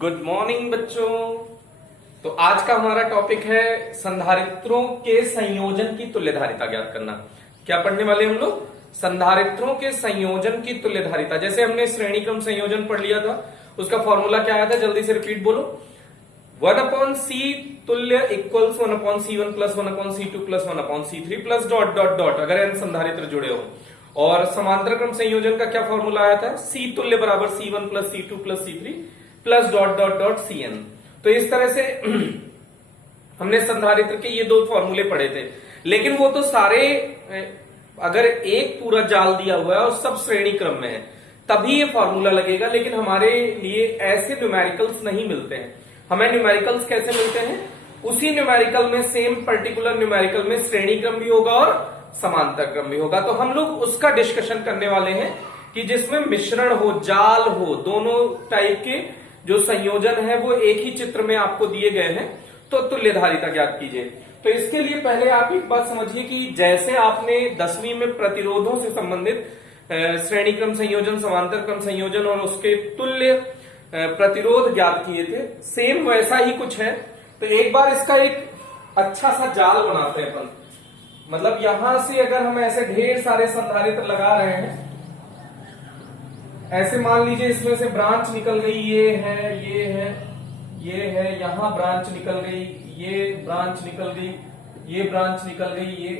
Good morning बच्चों। तो आज का हमारा टॉपिक है संधारित्रों के संयोजन की तुल्यधारिता ज्ञात करना। क्या पढ़ने वाले हम लोग? संधारित्रों के संयोजन की तुल्यधारिता। जैसे हमने श्रेणी क्रम संयोजन पढ़ लिया था, उसका फॉर्मूला क्या आया था? जल्दी से रिपीट बोलो। 1/c तुल्य equals 1/c1 plus 1/c2 plus 1/c3 plus dot dot dot, अगर n संधारित्र जुड़े हो। और समांतर क्रम संयोजन का क्या फॉर्मूला आया था? c तुल्य बराबर c1 plus c2 plus c3 plus dot dot dot cn। तो इस तरह से हमने संधारित्र के ये दो फॉर्मूले पढ़े थे। लेकिन वो तो सारे, अगर एक पूरा जाल दिया हुआ है और सब श्रेणी क्रम में है तभी ये फॉर्मूला लगेगा। लेकिन हमारे लिए ऐसे न्यूमेरिकल्स नहीं मिलते हैं। हमें न्यूमेरिकल्स कैसे मिलते हैं? उसी न्यूमेरिकल में, सेम पर्टिकुलर न्यूमेरिकल में श्रेणी क्रम भी होगा और समांतर क्रम भी होगा। तो हम लोग उसका डिस्कशन करने वाले हैं कि जिसमें मिश्रण हो, जाल हो, दोनों टाइप के जो संयोजन है वो एक ही चित्र में आपको दिए गए हैं। तो तुल्यधारिता ज्ञात कीजिए। तो इसके लिए पहले आप एक बात समझिए कि जैसे आपने 10वीं में प्रतिरोधों से संबंधित श्रेणी क्रम संयोजन, समांतर क्रम संयोजन और उसके तुल्य प्रतिरोध ज्ञात किए थे, सेम वैसा ही कुछ है। तो एक बार इसका एक अच्छा सा जाल बनाते हैं अपन। मतलब यहां से अगर हम ऐसे ढेर सारे संधारित्र लगा रहे हैं, ऐसे मान लीजिए इसमें से ब्रांच निकल गई, ये है, ये है, ये है, यहां ब्रांच निकल गई, ये ब्रांच निकल गई, ये ब्रांच निकल गई, ये।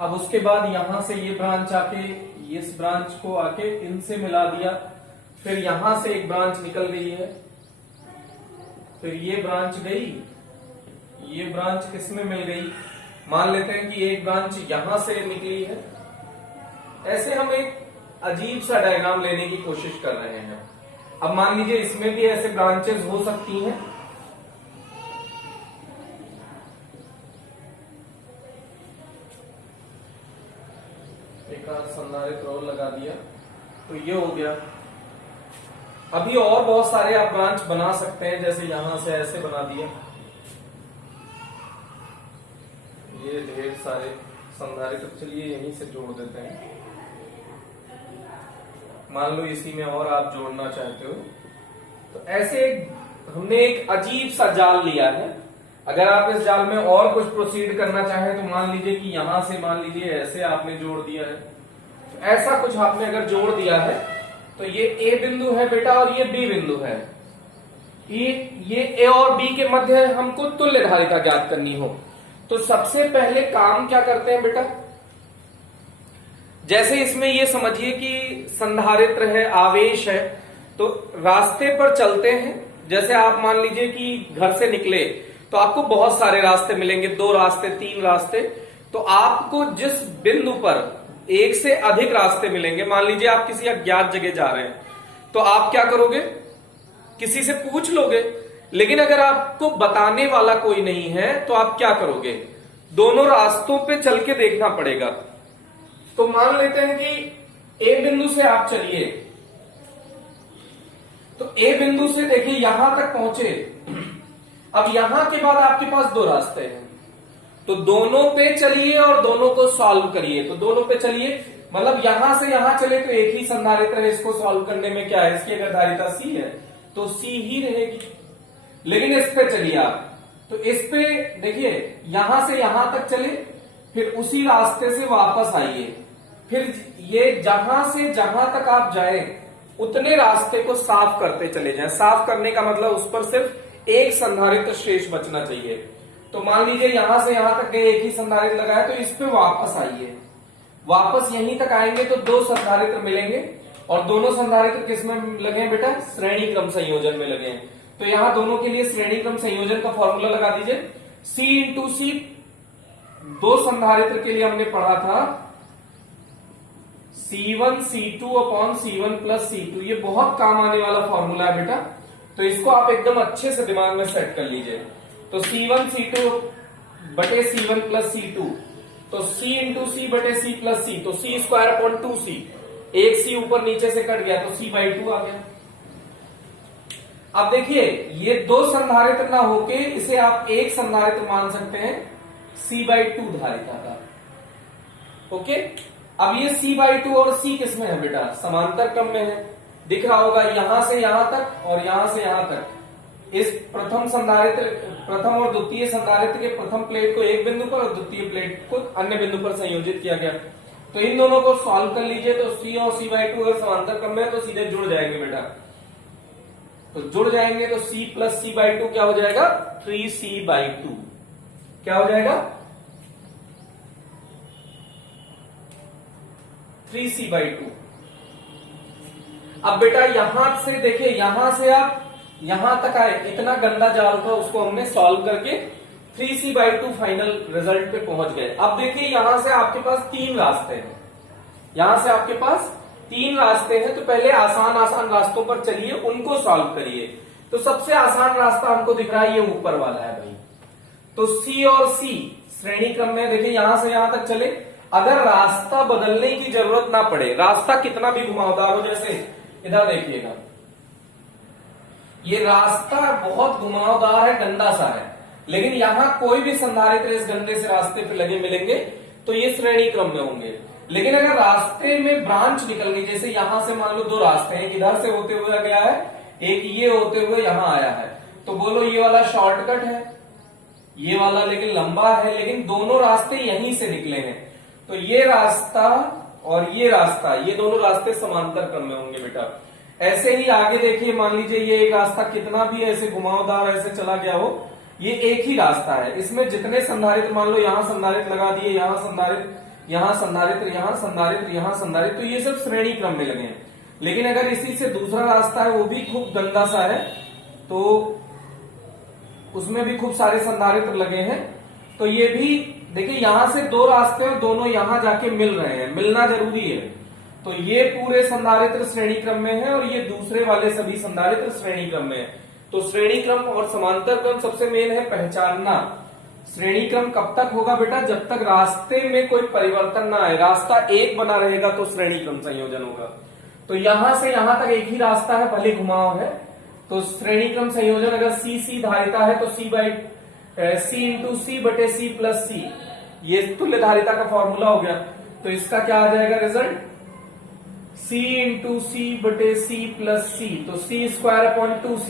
अब उसके बाद यहां से ये ब्रांच आके इस ब्रांच को आके इनसे मिला दिया, फिर यहां से एक ब्रांच निकल गई है, फिर ये ब्रांच गई, ये ब्रांच किसमें मिल गई? मान लेते हैं कि एक ब्रांच यहां से निकली है। ऐसे हम एक अजीब सा डायग्राम लेने की कोशिश कर रहे हैं। अब मान लीजिए इसमें भी ऐसे ब्रांचेस हो सकती हैं। एक आध संधारित्र और लगा दिया तो ये हो गया। अभी और बहुत सारे आप ब्रांच बना सकते हैं, जैसे यहां से ऐसे बना दिया, ये ढेर सारे संधारित्र। चलिए यहीं से जोड़ देते हैं। मान लो इसी में और आप जोड़ना चाहते हो तो ऐसे हमने एक अजीब सा जाल लिया है। अगर आप इस जाल में और कुछ प्रोसीड करना चाहें तो मान लीजिए कि यहां से, मान लीजिए ऐसे आपने जोड़ दिया है। तो ऐसा कुछ आपने अगर जोड़ दिया है तो ये A बिंदु है बेटा और ये B बिंदु है। ये A और B के मध्य हमको तुल्यधारिता ज्ञात करनी हो तो सबसे पहले काम क्या करते हैं बेटा? जैसे इसमें ये समझिए कि संधारित्र है, आवेश है, तो रास्ते पर चलते हैं। जैसे आप मान लीजिए कि घर से निकले तो आपको बहुत सारे रास्ते मिलेंगे, 2 रास्ते, 3 रास्ते। तो आपको जिस बिंदु पर एक से अधिक रास्ते मिलेंगे, मान लीजिए आप किसी अज्ञात जगह जा रहे हैं, तो आप क्या करोगे? किसी से पूछ लोगे। लेकिन अगर आपको बताने वाला कोई नहीं है तो आप क्या करोगे? दोनों रास्तों पे चल के देखना पड़ेगा। तो मान लेते हैं कि A बिंदु से आप चलिए, तो A बिंदु से देखिए यहां तक पहुंचे। अब यहां के बाद आपके पास 2 रास्ते हैं, तो दोनों पे चलिए और दोनों को सॉल्व करिए। तो दोनों पे चलिए मतलब यहां से यहां चले तो एक ही संधारित्र है। इसको सॉल्व करने में क्या है? इसकी अगर धारिता C है तो C ही रहेगी। लेकिन इस पे चलिए आप, तो इस पे देखिए यहां से यहां तक चले, फिर उसी रास्ते से वापस आइए, फिर ये जहां से जहां तक आप जाए उतने रास्ते को साफ करते चले जाएं। साफ करने का मतलब उस पर सिर्फ एक संधारित्र शेष बचना चाहिए। तो मान लीजिए यहां से यहां तक गए, एक ही संधारित्र लगा है, तो इस पे वापस आइए। वापस यहीं तक आएंगे तो 2 संधारित्र मिलेंगे और दोनों संधारित्र किसमें लगे हैं बेटा? श्रेणी क्रम संयोजन में लगे हैं। तो यहां दोनों के लिए श्रेणी क्रम संयोजन का फॉर्मूला लगा दीजिए, C इंटू C। 2 संधारित्र के लिए हमने पढ़ा था C1 C2 upon C1 plus C2। ये बहुत काम आने वाला फॉर्मूला है बेटा, तो इसको आप एकदम अच्छे से दिमाग में सेट कर लीजिए। तो C1 C2 बटे C1 प्लस C2, तो C इंटू C बटे C प्लस C, तो C स्क्वायर अपॉन 2C। एक C ऊपर नीचे से कट गया तो C/2 आ गया। अब देखिए ये 2 संधारित्र ना होके इसे आप एक संधारित्र मान सकते हैं C/2 धारिता का। ओके, अब ये C/2 और C किसमें है बेटा? समांतर क्रम में है। दिख रहा होगा, यहां से यहां तक और यहां से यहां तक। इस प्रथम संधारित्र, प्रथम और द्वितीय संधारित्र के प्रथम प्लेट को एक बिंदु पर और द्वितीय प्लेट को अन्य बिंदु पर संयोजित किया गया। तो इन दोनों को सॉल्व कर लीजिए, तो C और C/2 अगर समांतर क्रम में है तो सीधे जुड़ जाएंगे बेटा। तो जुड़ जाएंगे तो C प्लस C/2 क्या हो जाएगा, 3C/2 क्या हो जाएगा, 3C/2। अब बेटा यहां से देखिए, यहां से आप यहां तक आए, इतना गंदा जाल था उसको हमने सॉल्व करके 3C/2 फाइनल रिजल्ट पे पहुंच गए। अब देखिए यहां से आपके पास तीन रास्ते हैं, यहां से आपके पास तीन रास्ते हैं। तो पहले आसान आसान रास्तों पर चलिए, उनको सॉल्व करिए। तो सबसे आसान रास्ता हमको दिख रहा है, ये ऊपर वाला है भाई। तो C और C श्रेणी क्रम में, देखिए यहां से यहां तक चले, अगर रास्ता बदलने की जरूरत ना पड़े, रास्ता कितना भी घुमावदार हो, जैसे इधर देखिएगा, ये रास्ता बहुत घुमावदार है, गंदा सा है, लेकिन यहां कोई भी संधारित्र इस गंदे से रास्ते पे लगे मिलेंगे तो ये श्रेणी क्रम में होंगे। लेकिन अगर रास्ते में ब्रांच निकल गई, जैसे यहां से मान लो दो रास्ते हैं, इधर से होते हुए गया है, एक ये होते हुए यहां आया है, तो बोलो ये वाला शॉर्टकट है, ये वाला लेकिन लंबा है, लेकिन दोनों रास्ते यहीं से निकले हैं। तो ये रास्ता और ये रास्ता, ये दोनों रास्ते समांतर क्रम में होंगे बेटा। ऐसे ही आगे देखिए, मान लीजिए ये एक रास्ता कितना भी ऐसे घुमावदार ऐसे चला गया हो, ये एक ही रास्ता है, इसमें जितने संधारित्र, मान लो यहां संधारित्र लगा दिए, यहां संधारित्र, यहां संधारित्र, यहां संधारित्र, यहां संधारित्र, तो ये सब श्रेणी क्रम में लगे हैं। लेकिन अगर इसी से दूसरा रास्ता है, वो भी खूब गंदा सा है, तो उसमें भी खूब सारे संधारित्र लगे हैं, तो ये भी देखिए यहां से दो रास्ते और दोनों यहां जाके मिल रहे हैं, मिलना जरूरी है। तो ये पूरे संधारित्र श्रेणी क्रम में है और ये दूसरे वाले सभी संधारित्र श्रेणी क्रम में है। तो श्रेणी क्रम और समांतर क्रम सबसे मेन है पहचानना। श्रेणी क्रम कब तक होगा बेटा, जब तक रास्ते में कोई परिवर्तन ना आए, रास्ता एक बना रहेगा तो श्रेणी क्रम संयोजन होगा। तो यहां से यहां तक एक ही रास्ता है, भले घुमाव है, तो श्रेणी क्रम संयोजन अगर C धारिता है तो C इंटू C बटे C प्लस C, ये तुल्य धारिता का फॉर्मूला हो गया। तो इसका क्या आ जाएगा रिजल्ट, C इंटू C बटे C प्लस C, तो C²/2C,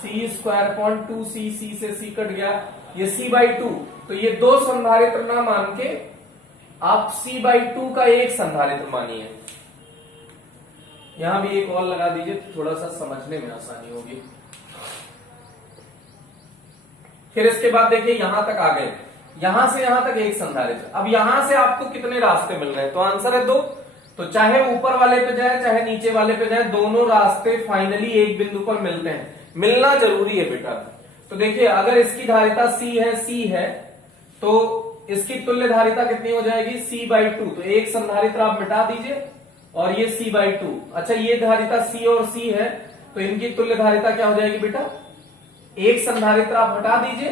C²/2C, C से C कट गया, ये C/2। तो ये दो संधारित्र ना मान के आप C/2 का एक संधारित्र मानिए। यहां भी एक और लगा दीजिए तो थोड़ा सा समझने में आसानी होगी। फिर इसके बाद देखिए यहां तक आ गए, यहां से यहां तक एक संधारित्र। अब यहां से आपको कितने रास्ते मिल रहे हैं, तो आंसर है 2। तो चाहे ऊपर वाले पे जाए चाहे नीचे वाले पे जाए, दोनों रास्ते फाइनली एक बिंदु पर मिलते हैं, मिलना जरूरी है बेटा। तो देखिए अगर इसकी धारिता C है तो इसकी तुल्य धारिता कितनी हो जाएगी, C/2। तो एक संधारित्र आप मिटा दीजिए और ये C/2। अच्छा ये धारिता C और C है तो इनकी तुल्य धारिता क्या हो जाएगी बेटा, एक संधारित्र आप हटा दीजिए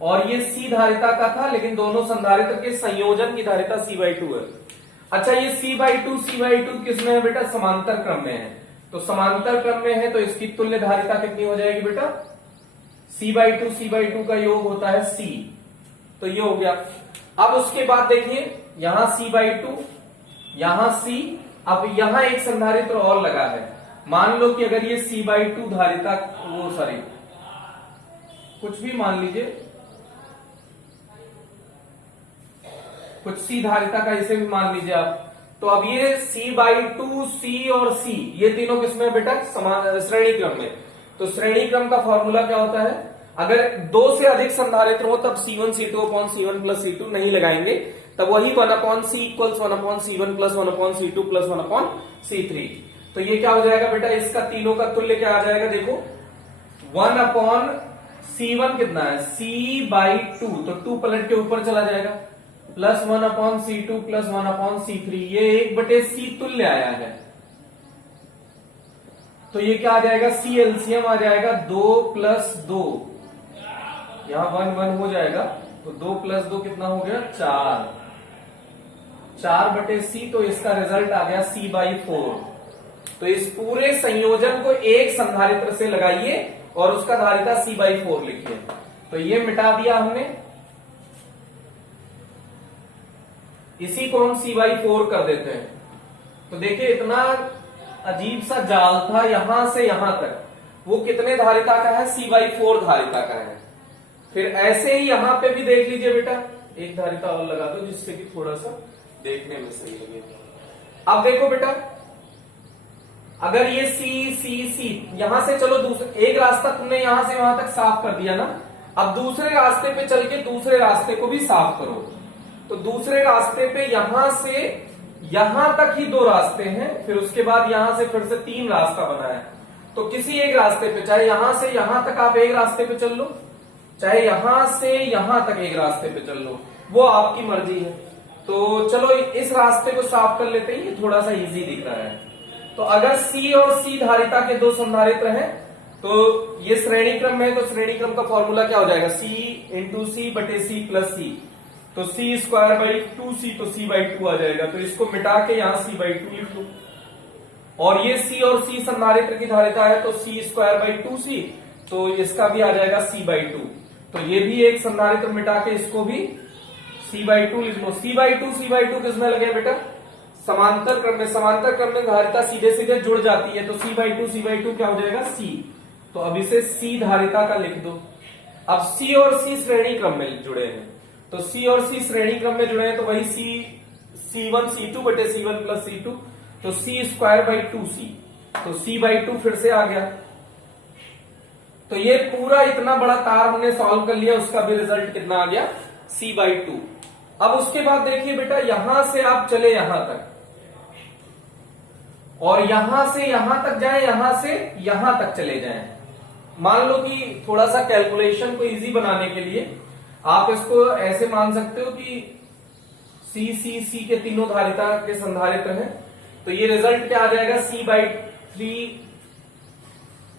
और ये C धारिता का था, लेकिन दोनों संधारित्र के संयोजन की धारिता C/2 है। अच्छा ये C/2 किसमें है बेटा, समांतर क्रम में है। तो समांतर क्रम में है तो इसकी तुल्य धारिता कितनी हो जाएगी बेटा, C/2 का योग होता है C। तो ये हो गया। अब उसके बाद देखिए यहां C/2, यहां C, अब यहां एक संधारित्र और लगा है। मान लो कि अगर ये C/2 धारिता, वो सॉरी कुछ भी मान लीजिए, कुछ C धारिता का इसे भी मान लीजिए आप, तो अब ये C/2, C और C ये तीनों किसमें है बेटा, समान श्रेणी क्रम में। तो श्रेणी क्रम का फॉर्मूला क्या होता है, अगर दो से अधिक संधारित्र हो तब C1 C2 upon C1 plus C2 नहीं लगाएंगे, तब वही 1/C equals 1/C1 plus 1/C2 plus 1/C3। तो ये क्या हो जाएगा बेटा, इसका तीनों का तुल्य क्या आ जाएगा, देखो 1/C1 कितना है C/2, तो 2 पलट के ऊपर चला जाएगा, प्लस 1/C2 प्लस 1/C3, ये 1/C तुल्य आया है। तो ये क्या आ जाएगा, C एलसीएम आ जाएगा 2 प्लस 2, यहां 1 1 हो जाएगा, तो 2 प्लस 2 कितना हो गया, 4/C। तो इसका रिजल्ट आ गया C/4। तो इस पूरे संयोजन को एक संधारित्र से लगाइए और उसका धारिता C/4 लिखिए। तो ये मिटा दिया हमने, इसी को हम C/4 कर देते हैं। तो देखिए इतना अजीब सा जाल था यहां से यहां तक, वो कितने धारिता का है, C/4 धारिता का है। फिर ऐसे ही यहां पे भी देख लीजिए बेटा, एक धारिता और लगा दो जिससे कि थोड़ा सा देखने में सही लगे। अब देखो बेटा, अगर ये C यहां से चलो दूसरे एक रास्ता तुमने यहां से वहां तक साफ कर दिया ना, अब दूसरे रास्ते पे चल के दूसरे रास्ते को भी साफ करो। तो दूसरे रास्ते पे यहां से यहां तक ही 2 रास्ते हैं, फिर उसके बाद यहां से फिर से 3 रास्ता बना है। तो किसी एक रास्ते पे, चाहे यहां से यहां तक आप एक रास्ते पे चल लो, चाहे यहां से यहां तक एक रास्ते पे चल लो, वो आपकी मर्जी है। तो चलो इस रास्ते को साफ कर लेते हैं, ये थोड़ा सा इजी दिख रहा है। तो अगर C और C धारिता के 2 संधारित्र हैं, तो ये श्रेणी क्रम में है, तो श्रेणी क्रम का फॉर्मूला क्या हो जाएगा, C/C+C। तो C²/2C, तो C/2 आ जाएगा। तो इसको मिटा के यहां C/2 लिख लो। और ये C और C संधारित्र की धारिता है, तो C²/2C, तो इसका भी आ जाएगा C/2। तो ये भी एक संधारित्र मिटा के इसको भी C/2 लिख लो। C/2 किसमें लगे बेटा, समांतर क्रम में। समांतर क्रम में धारिता सीधे सीधे जुड़ जाती है, तो C/2 क्या हो जाएगा, C। तो अब इसे C धारिता का लिख दो। अब C और C श्रेणी क्रम में जुड़े हैं, तो C और C श्रेणी क्रम में जुड़े हैं, तो वही C1C2/C1+C2, तो C²/2C, तो C/2 फिर से आ गया। तो ये पूरा इतना बड़ा तार हमने सॉल्व कर लिया, उसका भी रिजल्ट कितना आ गया, C/2। अब उसके बाद देखिए बेटा, यहां से आप चले यहां तक, और यहां से यहां तक जाएं, यहां से यहां तक चले जाएं। मान लो कि थोड़ा सा कैलकुलेशन को इजी बनाने के लिए आप इसको ऐसे मान सकते हो कि C के तीनों धारिता के संधारित्र हैं, तो ये रिजल्ट क्या आ जाएगा, C/3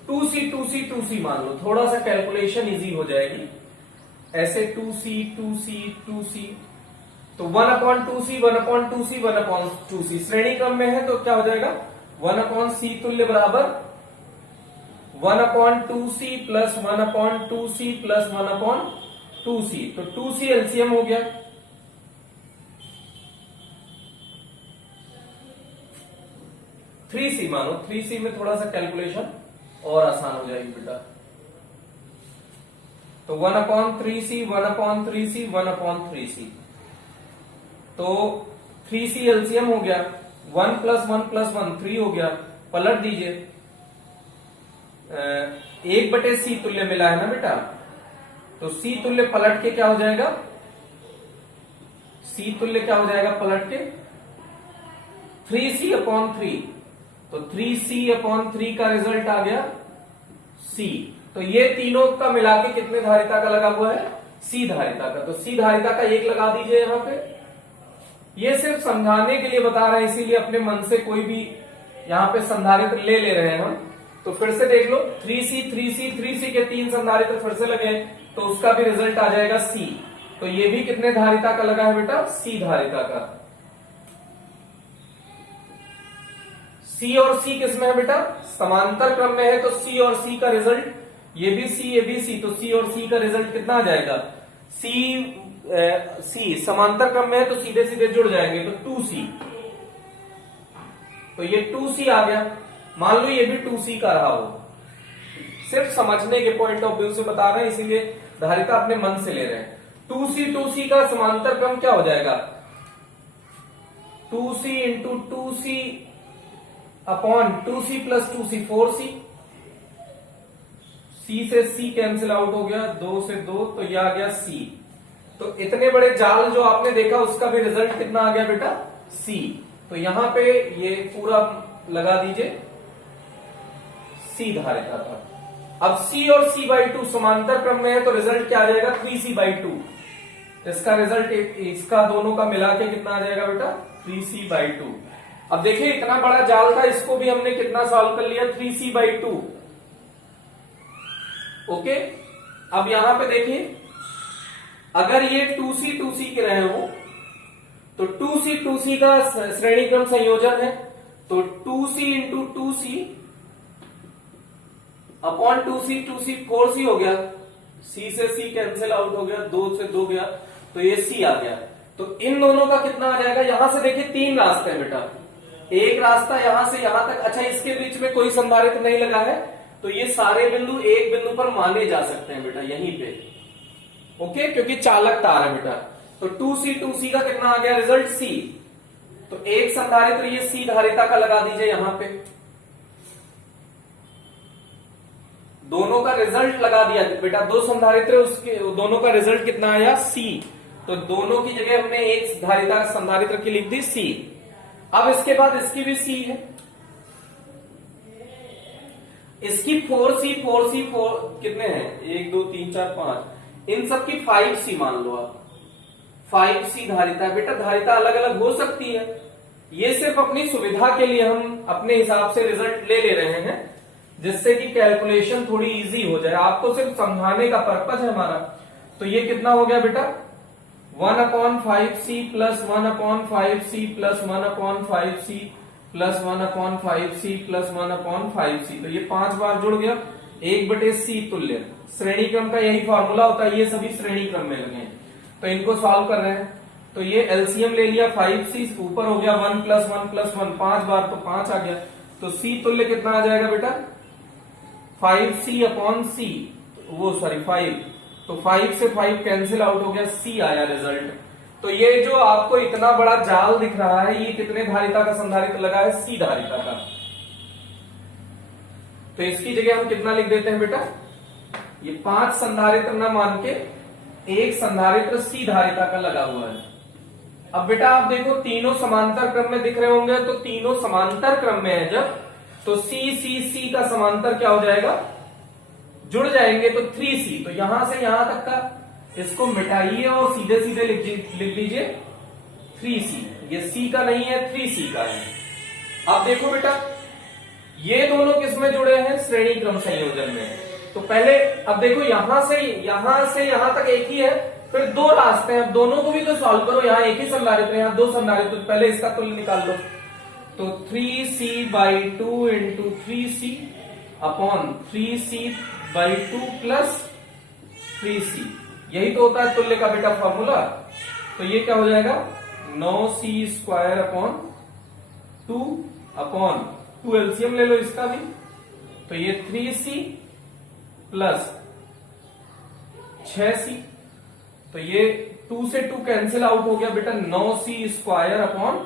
2C मान लो, थोड़ा सा कैलकुलेशन इजी हो जाएगी। ऐसे 2C तो 1/2C श्रेणी क्रम में है, तो क्या हो जाएगा, 1/C तुल्य बराबर 1/2C plus 1/2C plus 1/2C, तो 2C एलसीएम हो गया। थ्री सी मानो, 3C में थोड़ा सा कैलकुलेशन और आसान हो जाएगी बेटा। तो 1/3C 1/3C 1/3C, तो 3C एलसीएम हो गया, 1 + 1 + 1 3 हो गया। पलट दीजिए, 1/C तुल्य मिला है ना बेटा, तो C तुल्य पलट के क्या हो जाएगा, C तुल्य क्या हो जाएगा पलट के 3C/3, तो 3C/3 का रिजल्ट आ गया C। तो ये तीनों का मिला के कितने धारिता का लगा हुआ है, C धारिता का। तो C धारिता का 1 लगा दीजिए यहां पे। ये सिर्फ समझाने के लिए बता रहे हैं, इसीलिए अपने मन से कोई भी यहां पे संधारित्र ले रहे हैं हम। तो फिर से देख लो, 3C के 3 संधारित्र फिर से लगे, तो उसका भी रिजल्ट आ जाएगा C। तो ये भी कितने धारिता का लगा है बेटा, C धारिता का। C और C किसमें है बेटा, समांतर क्रम में है, तो C और C का रिजल्ट, ये भी C, तो C और C का रिजल्ट कितना आ जाएगा, C समांतर क्रम में है तो सीधे सीधे जुड़ जाएंगे, तो 2C। तो ये 2C आ गया। मान लो ये भी 2C का रहा हो, सिर्फ समझने के पॉइंट ऑफ व्यू से बता रहे हैं, इसीलिए धारिता अपने मन से ले रहे हैं। 2C का समांतर क्रम क्या हो जाएगा, 2C × 2C upon 2C + 2C 4C। C से C कैंसिल आउट हो गया, 2 से 2, तो यह आ गया C। तो इतने बड़े जाल जो आपने देखा उसका भी रिजल्ट कितना आ गया बेटा, C। तो यहां पे ये पूरा लगा दीजिए C धारिता का। अब C और C/2 समांतर क्रम में है, तो रिजल्ट क्या आ जाएगा, 3C/2। इसका रिजल्ट इसका दोनों का मिला के कितना आ जाएगा बेटा, 3C/2। अब देखिए इतना बड़ा जाल था, इसको भी हमने कितना सॉल्व कर लिया, 3C/2। ओके, अब यहां पे देखिए, अगर ये 2C के रहे हो, तो 2C का श्रेणी क्रम संयोजन है, तो 2C × 2C upon 2C 4C हो गया। C से C कैंसिल आउट हो गया, 2 से 2 गया, तो ये C आ गया। तो इन दोनों का कितना आ जाएगा, यहां से देखिए 3 रास्ते हैं बेटा, एक रास्ता यहां से यहां तक। अच्छा, इसके बीच में कोई संधारित्र नहीं लगा है, तो ये सारे बिंदु एक बिंदु पर माने जा सकते हैं बेटा, यहीं पे। ओके, क्योंकि चालक तार है बेटा। तो 2C का कितना आ गया रिजल्ट? C। तो एक संधारित्र ये C धारिता का लगा दीजिए यहां पे, दोनों का रिजल्ट लगा दिया बेटा। दो संधारित्र, उसके दोनों का रिजल्ट कितना आया? C। तो दोनों की जगह हमने एक धारिता संधारित्र की लिख दी C। अब इसके बाद इसकी भी C है, इसकी 4C कितने हैं? 1 2 3 4 5, इन सब की 5C मान लो आप। 5C धारिता बेटा, धारिता अलग अलग हो सकती है, ये सिर्फ अपनी सुविधा के लिए हम अपने हिसाब से रिजल्ट ले रहे हैं, जिससे कि कैलकुलेशन थोड़ी इजी हो जाए। आपको सिर्फ समझाने का पर्पज है हमारा। तो ये कितना हो गया बेटा? 1/5C plus 1/5C plus 1/5C plus 1/5C plus 1/5C। तो ये 5 बार जुड़ गया, 1/C तुल्य। श्रेणी क्रम का यही फॉर्मूला होता है, ये सभी श्रेणी क्रम में लगे हैं। तो इनको सॉल्व कर रहे हैं, तो ये एलसीएम ले लिया 5C, ऊपर हो गया 1 प्लस 1 प्लस 1, 5 बार तो 5 आ गया। तो C तुल्य कितना आ जाएगा बेटा? 5C अपॉन C, वो सॉरी 5, तो 5 से 5 कैंसिल आउट हो गया, C आया रिजल्ट। तो ये जो आपको इतना बड़ा जाल दिख रहा है, ये कितने धारिता का संधारित्र लगा है? C धारिता का। तो इसकी जगह हम कितना लिख देते हैं बेटा? ये 5 संधारित्र न मान के एक संधारित्र C धारिता का लगा हुआ है। अब बेटा आप देखो, तीनों समांतर क्रम में दिख रहे होंगे, तो तीनों समांतर क्रम में है जब, तो C का समांतर क्या हो जाएगा? जुड़ जाएंगे, तो 3C। तो यहां से यहां तक का इसको मिटाइए और सीधे सीधे लिख लीजिए 3C। ये C का नहीं है, 3C का है। अब देखो बेटा, ये दोनों किसमें जुड़े हैं? श्रेणी क्रम संयोजन में। तो पहले अब देखो, यहां से यहां तक एक ही है, फिर दो रास्ते हैं, अब दोनों को भी तो सॉल्व करो। यहाँ एक ही संधारित्र, यहाँ दो संधारित्र, तो पहले इसका तुल्य निकाल लो। तो 3C/2 into 3C upon 3C/2 plus 3C, यही तो होता है तुल्य का बेटा फॉर्मूला। तो ये क्या हो जाएगा? 9C² अपॉन 2 अपॉन 2, एलसीएम ले लो इसका भी, तो ये 3C प्लस 6C। तो ये 2 से 2 कैंसिल आउट हो गया बेटा, 9C² अपॉन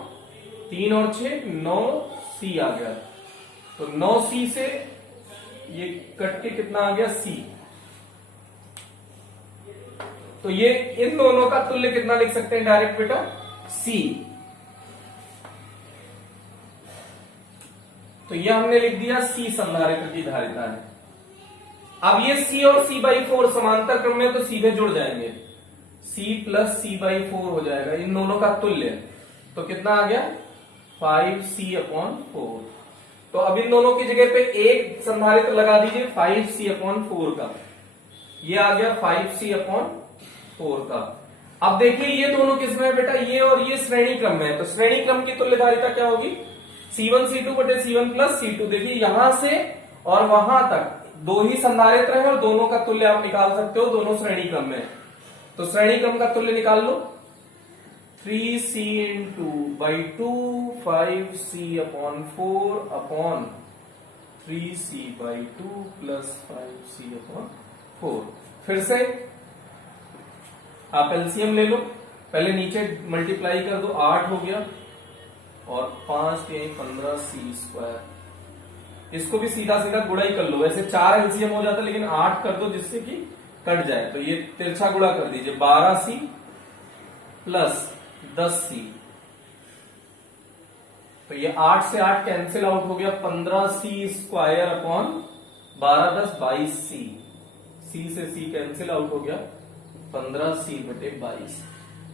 3 और 6, 9C आ गया। तो 9C से ये कट के कितना आ गया? C। तो ये इन दोनों का तुल्य कितना लिख सकते हैं डायरेक्ट बेटा? C। तो ये हमने लिख दिया C संधारित्र की धारिता है। अब ये C और C/4 समांतर क्रम में, तो सीधे जुड़ जाएंगे, C प्लस C/4 हो जाएगा, इन दोनों का तुल्य। तो कितना आ गया? 5C upon 4। तो अब इन दोनों की जगह पे एक संधारित्र लगा दीजिए 5C अपॉन 4 का, ये आ गया 5C अपॉन 4 का। अब देखिए ये दोनों किसमें है बेटा? ये और ये श्रेणी क्रम में है। तो श्रेणी क्रम की तुल्य धारिता क्या होगी? C1 plus C2। देखिए यहां से और वहां तक दो ही संधारित्र हैं और दोनों का तुल्य आप निकाल सकते हो, दोनों श्रेणी क्रम में। तो श्रेणी क्रम का तुल्य निकाल लो, 3C/2 5C upon 4 upon 3C/2 plus 5C upon 4। फिर से आप एलसीएम ले लो, पहले नीचे मल्टीप्लाई कर दो, 8 हो गया और 5 के 15C²। इसको भी सीधा सीधा गुणा ही कर लो, वैसे 4 एलसीएम हो जाता, लेकिन 8 कर दो जिससे कि कट जाए। तो ये तिरछा गुणा कर दीजिए, 12C प्लस 10C। तो ये 8 से 8 कैंसिल आउट हो गया, 15C² अपॉन 12 10 22C। C से C कैंसिल आउट हो गया, 15C/22।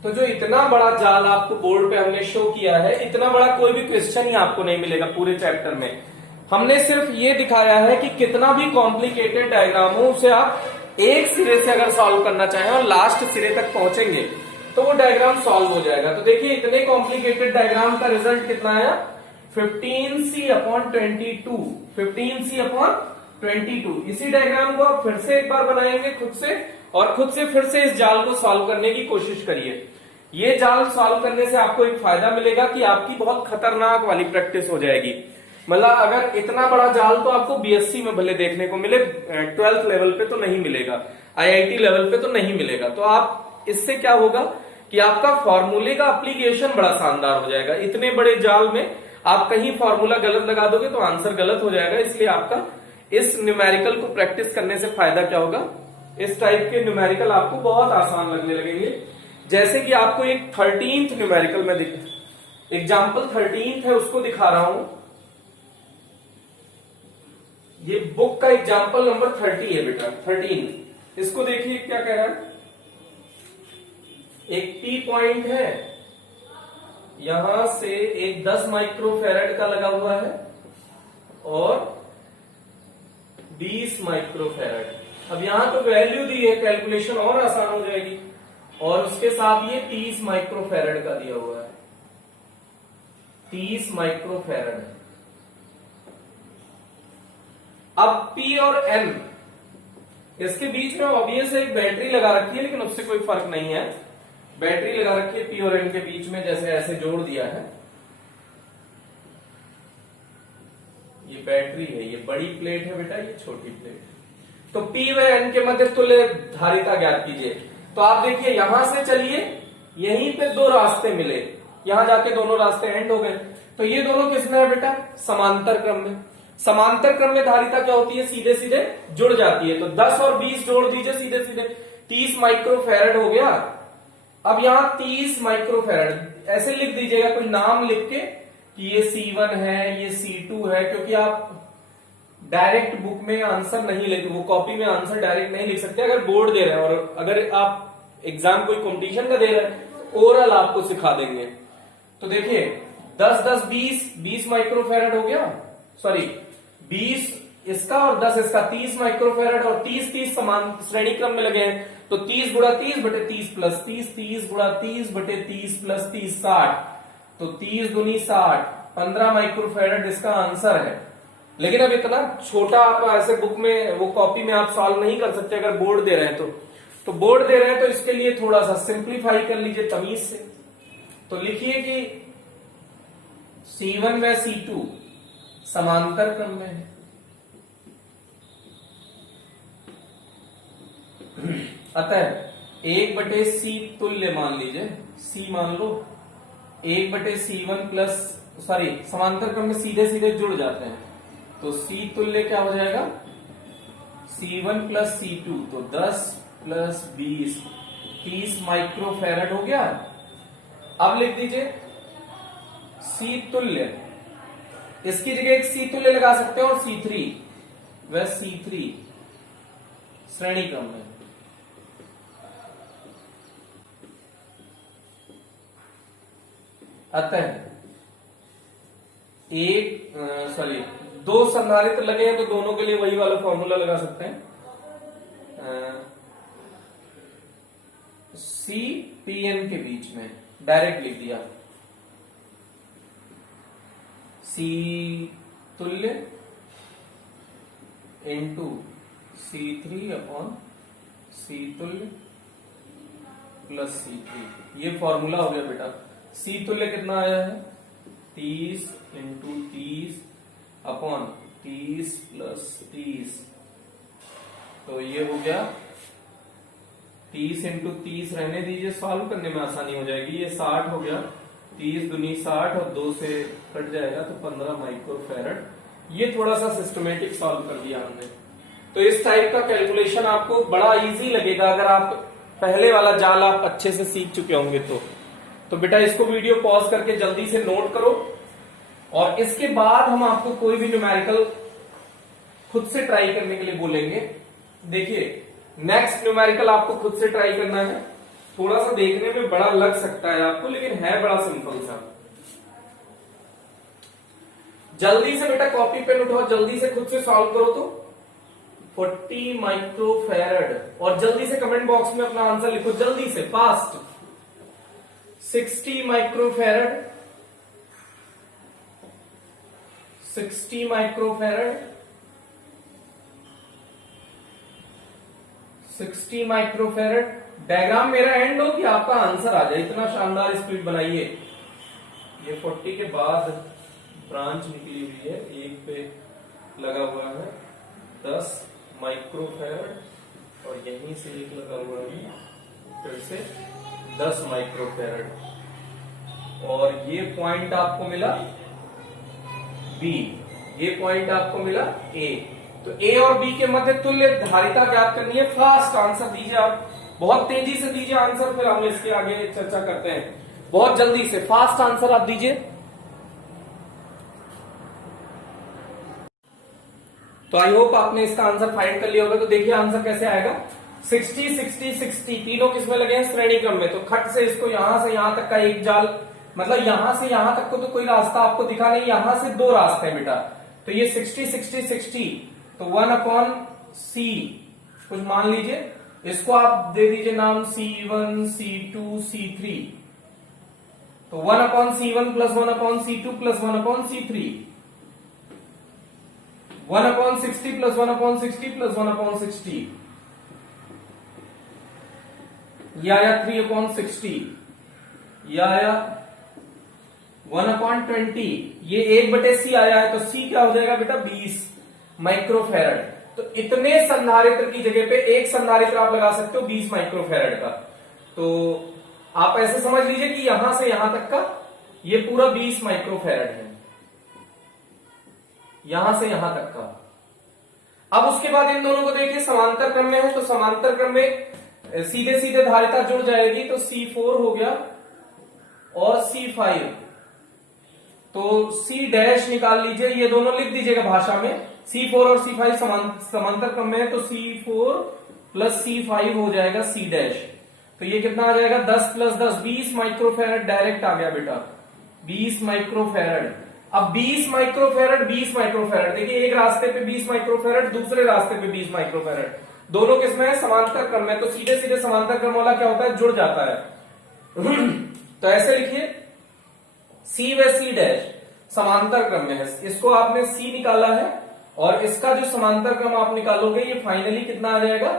तो जो इतना बड़ा जाल आपको बोर्ड पे हमने शो किया है, इतना बड़ा कोई भी क्वेश्चन ही आपको नहीं मिलेगा पूरे चैप्टर में। हमने सिर्फ ये दिखाया है कि कितना भी कॉम्प्लिकेटेड डायग्राम हो, उसे आप एक सिरे से अगर सॉल्व करना चाहें और लास्ट सिरे तक पहुंचेंगे तो वो डायग्राम सॉल्व हो जाएगा। तो देखिए इतने कॉम्प्लिकेटेड डायग्राम का रिजल्ट कितना आया? 15C/22, 15C/22। इसी डायग्राम को आप फिर से एक बार बनाएंगे खुद से, और खुद से फिर से इस जाल को सॉल्व करने की कोशिश करिए। ये जाल सॉल्व करने से आपको एक फायदा मिलेगा कि आपकी बहुत खतरनाक वाली प्रैक्टिस हो जाएगी। मतलब अगर इतना बड़ा जाल तो आपको बीएससी में भले देखने को मिले, 12th लेवल पे तो नहीं मिलेगा, आईआईटी लेवल पे तो नहीं मिलेगा। तो आप इससे क्या होगा कि आपका फॉर्मूले का एप्लीकेशन बड़ा शानदार हो जाएगा। इतने बड़े जाल में आप कहीं फॉर्मूला गलत लगा दोगे तो आंसर गलत हो जाएगा। इसलिए आपका इस न्यूमेरिकल को प्रैक्टिस करने से फायदा क्या होगा, इस टाइप के न्यूमेरिकल आपको बहुत आसान लगने लगेंगे। जैसे कि आपको एक 13th न्यूमेरिकल में एग्जाम्पल 13th है उसको दिखा रहा हूं। ये बुक का एग्जाम्पल नंबर 30 है बेटा, 13। इसको देखिए क्या कह रहा है। एक P पॉइंट है, यहां से एक 10 माइक्रोफेरेड का लगा हुआ है और 20 माइक्रोफेरेड। अब यहां तो वैल्यू दी है, कैलकुलेशन और आसान हो जाएगी। और उसके साथ ये 30 माइक्रोफेरेड का दिया हुआ है, 30 माइक्रोफेरेड। अब P और N, इसके बीच में ऑब्वियस एक बैटरी लगा रखी है, लेकिन उससे कोई फर्क नहीं है। बैटरी लगा रखी है P और N के बीच में, जैसे ऐसे जोड़ दिया है। ये बैटरी है, ये बड़ी प्लेट है बेटा, ये छोटी प्लेट है। तो P व N के मध्य तुल्य धारिता ज्ञात कीजिए। तो आप देखिए यहां से चलिए, यहीं पे दो रास्ते मिले, यहां जाके दोनों रास्ते एंड हो गए। तो ये दोनों किसमें है बेटा, समांतर क्रम में। समांतर क्रम में धारिता क्या होती है, सीधे सीधे जुड़ जाती है। तो 10 और 20 जोड़ दीजिए सीधे सीधे, 30 माइक्रोफेरेड हो गया। अब यहां 30 माइक्रोफेरेड ऐसे लिख दीजिएगा, कोई नाम लिख के कि ये C1 है, ये C2 है, क्योंकि आप डायरेक्ट बुक में आंसर नहीं लिख, वो कॉपी में आंसर डायरेक्ट नहीं लिख सकते अगर बोर्ड दे रहे हैं। और अगर आप एग्जाम कोई कंपटीशन का दे रहे हैं, ओरल आपको सिखा देंगे। तो देखिए 10 10 20 माइक्रोफेरेड हो गया, सॉरी 20 इसका और 10 इसका, 30 माइक्रोफेरेड और 30 समान श्रेणी क्रम में लगे हैं। तो 30 गुणा 30 बटे 30 प्लस 30, 30 गुणा 30 बटे 30 प्लस 30, 60। तो 30 दूनी 60, 15 माइक्रोफेरेड इसका आंसर है। लेकिन अब इतना छोटा आप ऐसे बुक में, वो कॉपी में आप सॉल्व नहीं कर सकते अगर बोर्ड दे रहे हैं तो बोर्ड दे रहे हैं तो इसके लिए थोड़ा सा सिंप्लीफाई कर लीजिए तमीज से। तो लिखिए कि C1 व C2 समांतर क्रम में है। अतः 1/C तुल्य मान लीजिए, C मान लो, 1/C1 प्लस, सॉरी समांतर क्रम में सीधे सीधे जुड़ जाते हैं। तो C तुल्य क्या हो जाएगा, C1 प्लस C2। तो 10 प्लस 20, 30 माइक्रोफेरेड हो गया। अब लिख दीजिए C तुल्य, इसकी जगह एक C तुल्य लगा सकते हो और C3 व C3 श्रेणी क्रम में। अतः दो संधारित्र लगे हैं तो दोनों के लिए वही वाला फॉर्मूला लगा सकते हैं, C PN के बीच में डायरेक्ट लिख दिया, C तुल्य इंटू C3 अपॉन C तुल्य प्लस C3। ये फॉर्मूला हो गया बेटा। C तुल्य कितना आया है, 30 इंटू 30 अपॉन 30 प्लस 30। तो ये हो गया 30 इंटू 30, रहने दीजिए, सॉल्व करने में आसानी हो जाएगी। ये 60 हो गया, 30 दूनी 60 और 2 से कट जाएगा तो 15 माइक्रोफेरेड। ये थोड़ा सा सिस्टमेटिक सॉल्व कर दिया हमने। तो इस टाइप का कैलकुलेशन आपको बड़ा इजी लगेगा अगर आप पहले वाला जाल आप अच्छे से सीख चुके होंगे। तो बेटा इसको वीडियो पॉज करके जल्दी से नोट करो, और इसके बाद हम आपको कोई भी न्यूमेरिकल खुद से ट्राई करने के लिए बोलेंगे। देखिए नेक्स्ट न्यूमेरिकल आपको खुद से ट्राई करना है। थोड़ा सा देखने में बड़ा लग सकता है आपको, लेकिन है बड़ा सिंपल सा। जल्दी से बेटा कॉपी पेन उठाओ, जल्दी से खुद से सॉल्व करो। तो 40 माइक्रोफेरेड, और जल्दी से कमेंट बॉक्स में अपना आंसर लिखो, जल्दी से fast. 60 microfarad, 60 microfarad, 60 microfarad diagram मेरा एंड हो कि आपका आंसर आ जाए, इतना शानदार स्पीड बनाइए। ये 40 के बाद ब्रांच निकली हुई है, एक पे लगा हुआ है 10 माइक्रोफैरड और यहीं से एक लगा हुआ है फिर से 10 माइक्रोफैरड, और ये पॉइंट आपको मिला बी, ये पॉइंट आपको मिला ए। तो ए और बी के मध्य तुल्य धारिता ज्ञात करनी है। फास्ट आंसर दीजिए आप, बहुत तेजी से दीजिए आंसर, फिर हम इसके आगे चर्चा करते हैं। बहुत जल्दी से फास्ट आंसर आप दीजिए। तो आई होप आपने इसका आंसर फाइंड कर लिया होगा। तो देखिए आंसर कैसे आएगा, 60 60 60 तीनों किसमें लगे हैं, श्रेणी क्रम में। तो खट से इसको यहां से यहां तक का एक जाल, मतलब यहां से यहां तक को तो कोई रास्ता आपको दिखा नहीं, यहां से दो रास्ते हैं बेटा। तो ये 60 60 60, तो 1/c कुछ मान लीजिए, इसको आप दे दीजिए नाम C1 C2 C3। तो 1/C1 plus 1/C2 plus 1/C3, 1/60 plus 1/60 plus 1/60, या 3/60, या 1/20। ये 1/c आया है, तो c क्या हो जाएगा बेटा 20 माइक्रोफैरड। तो इतने संधारित्र की जगह पे एक संधारित्र आप लगा सकते हो 20 माइक्रोफैरड का। तो आप ऐसे समझ लीजिए कि यहां से यहां तक का ये पूरा 20 माइक्रोफैरड है, यहां से यहां तक का। अब उसके बाद इन दोनों को देखिए समांतर क्रम में है, तो समांतर क्रम में सीधे सीधे धारिता जुड़ जाएगी। तो C4 हो गया और C5, तो C डैश निकाल लीजिए, ये दोनों लिख दीजिएगा भाषा में। C4 और C5 समांतर क्रम में है, तो C4 प्लस C5 हो जाएगा C डैश। तो ये कितना आ जाएगा 10 प्लस 10 20 माइक्रोफैरड डायरेक्ट आ गया बेटा, 20 माइक्रोफैरड। अब 20 माइक्रोफैरड 20 माइक्रोफैरड, देखिए एक रास्ते पे 20 माइक्रोफैरड, दूसरे रास्ते पे 20 माइक्रोफैरड, दोनों किसमें है, समांतर क्रम में। तो सीधे सीधे समांतर क्रम वाला क्या होता है, जुड़ जाता है। तो ऐसे लिखिए C व C डैश समांतर क्रम में है, इसको आपने C निकाला है, और इसका जो समांतर क्रम आप निकालोगे ये फाइनली कितना आ जाएगा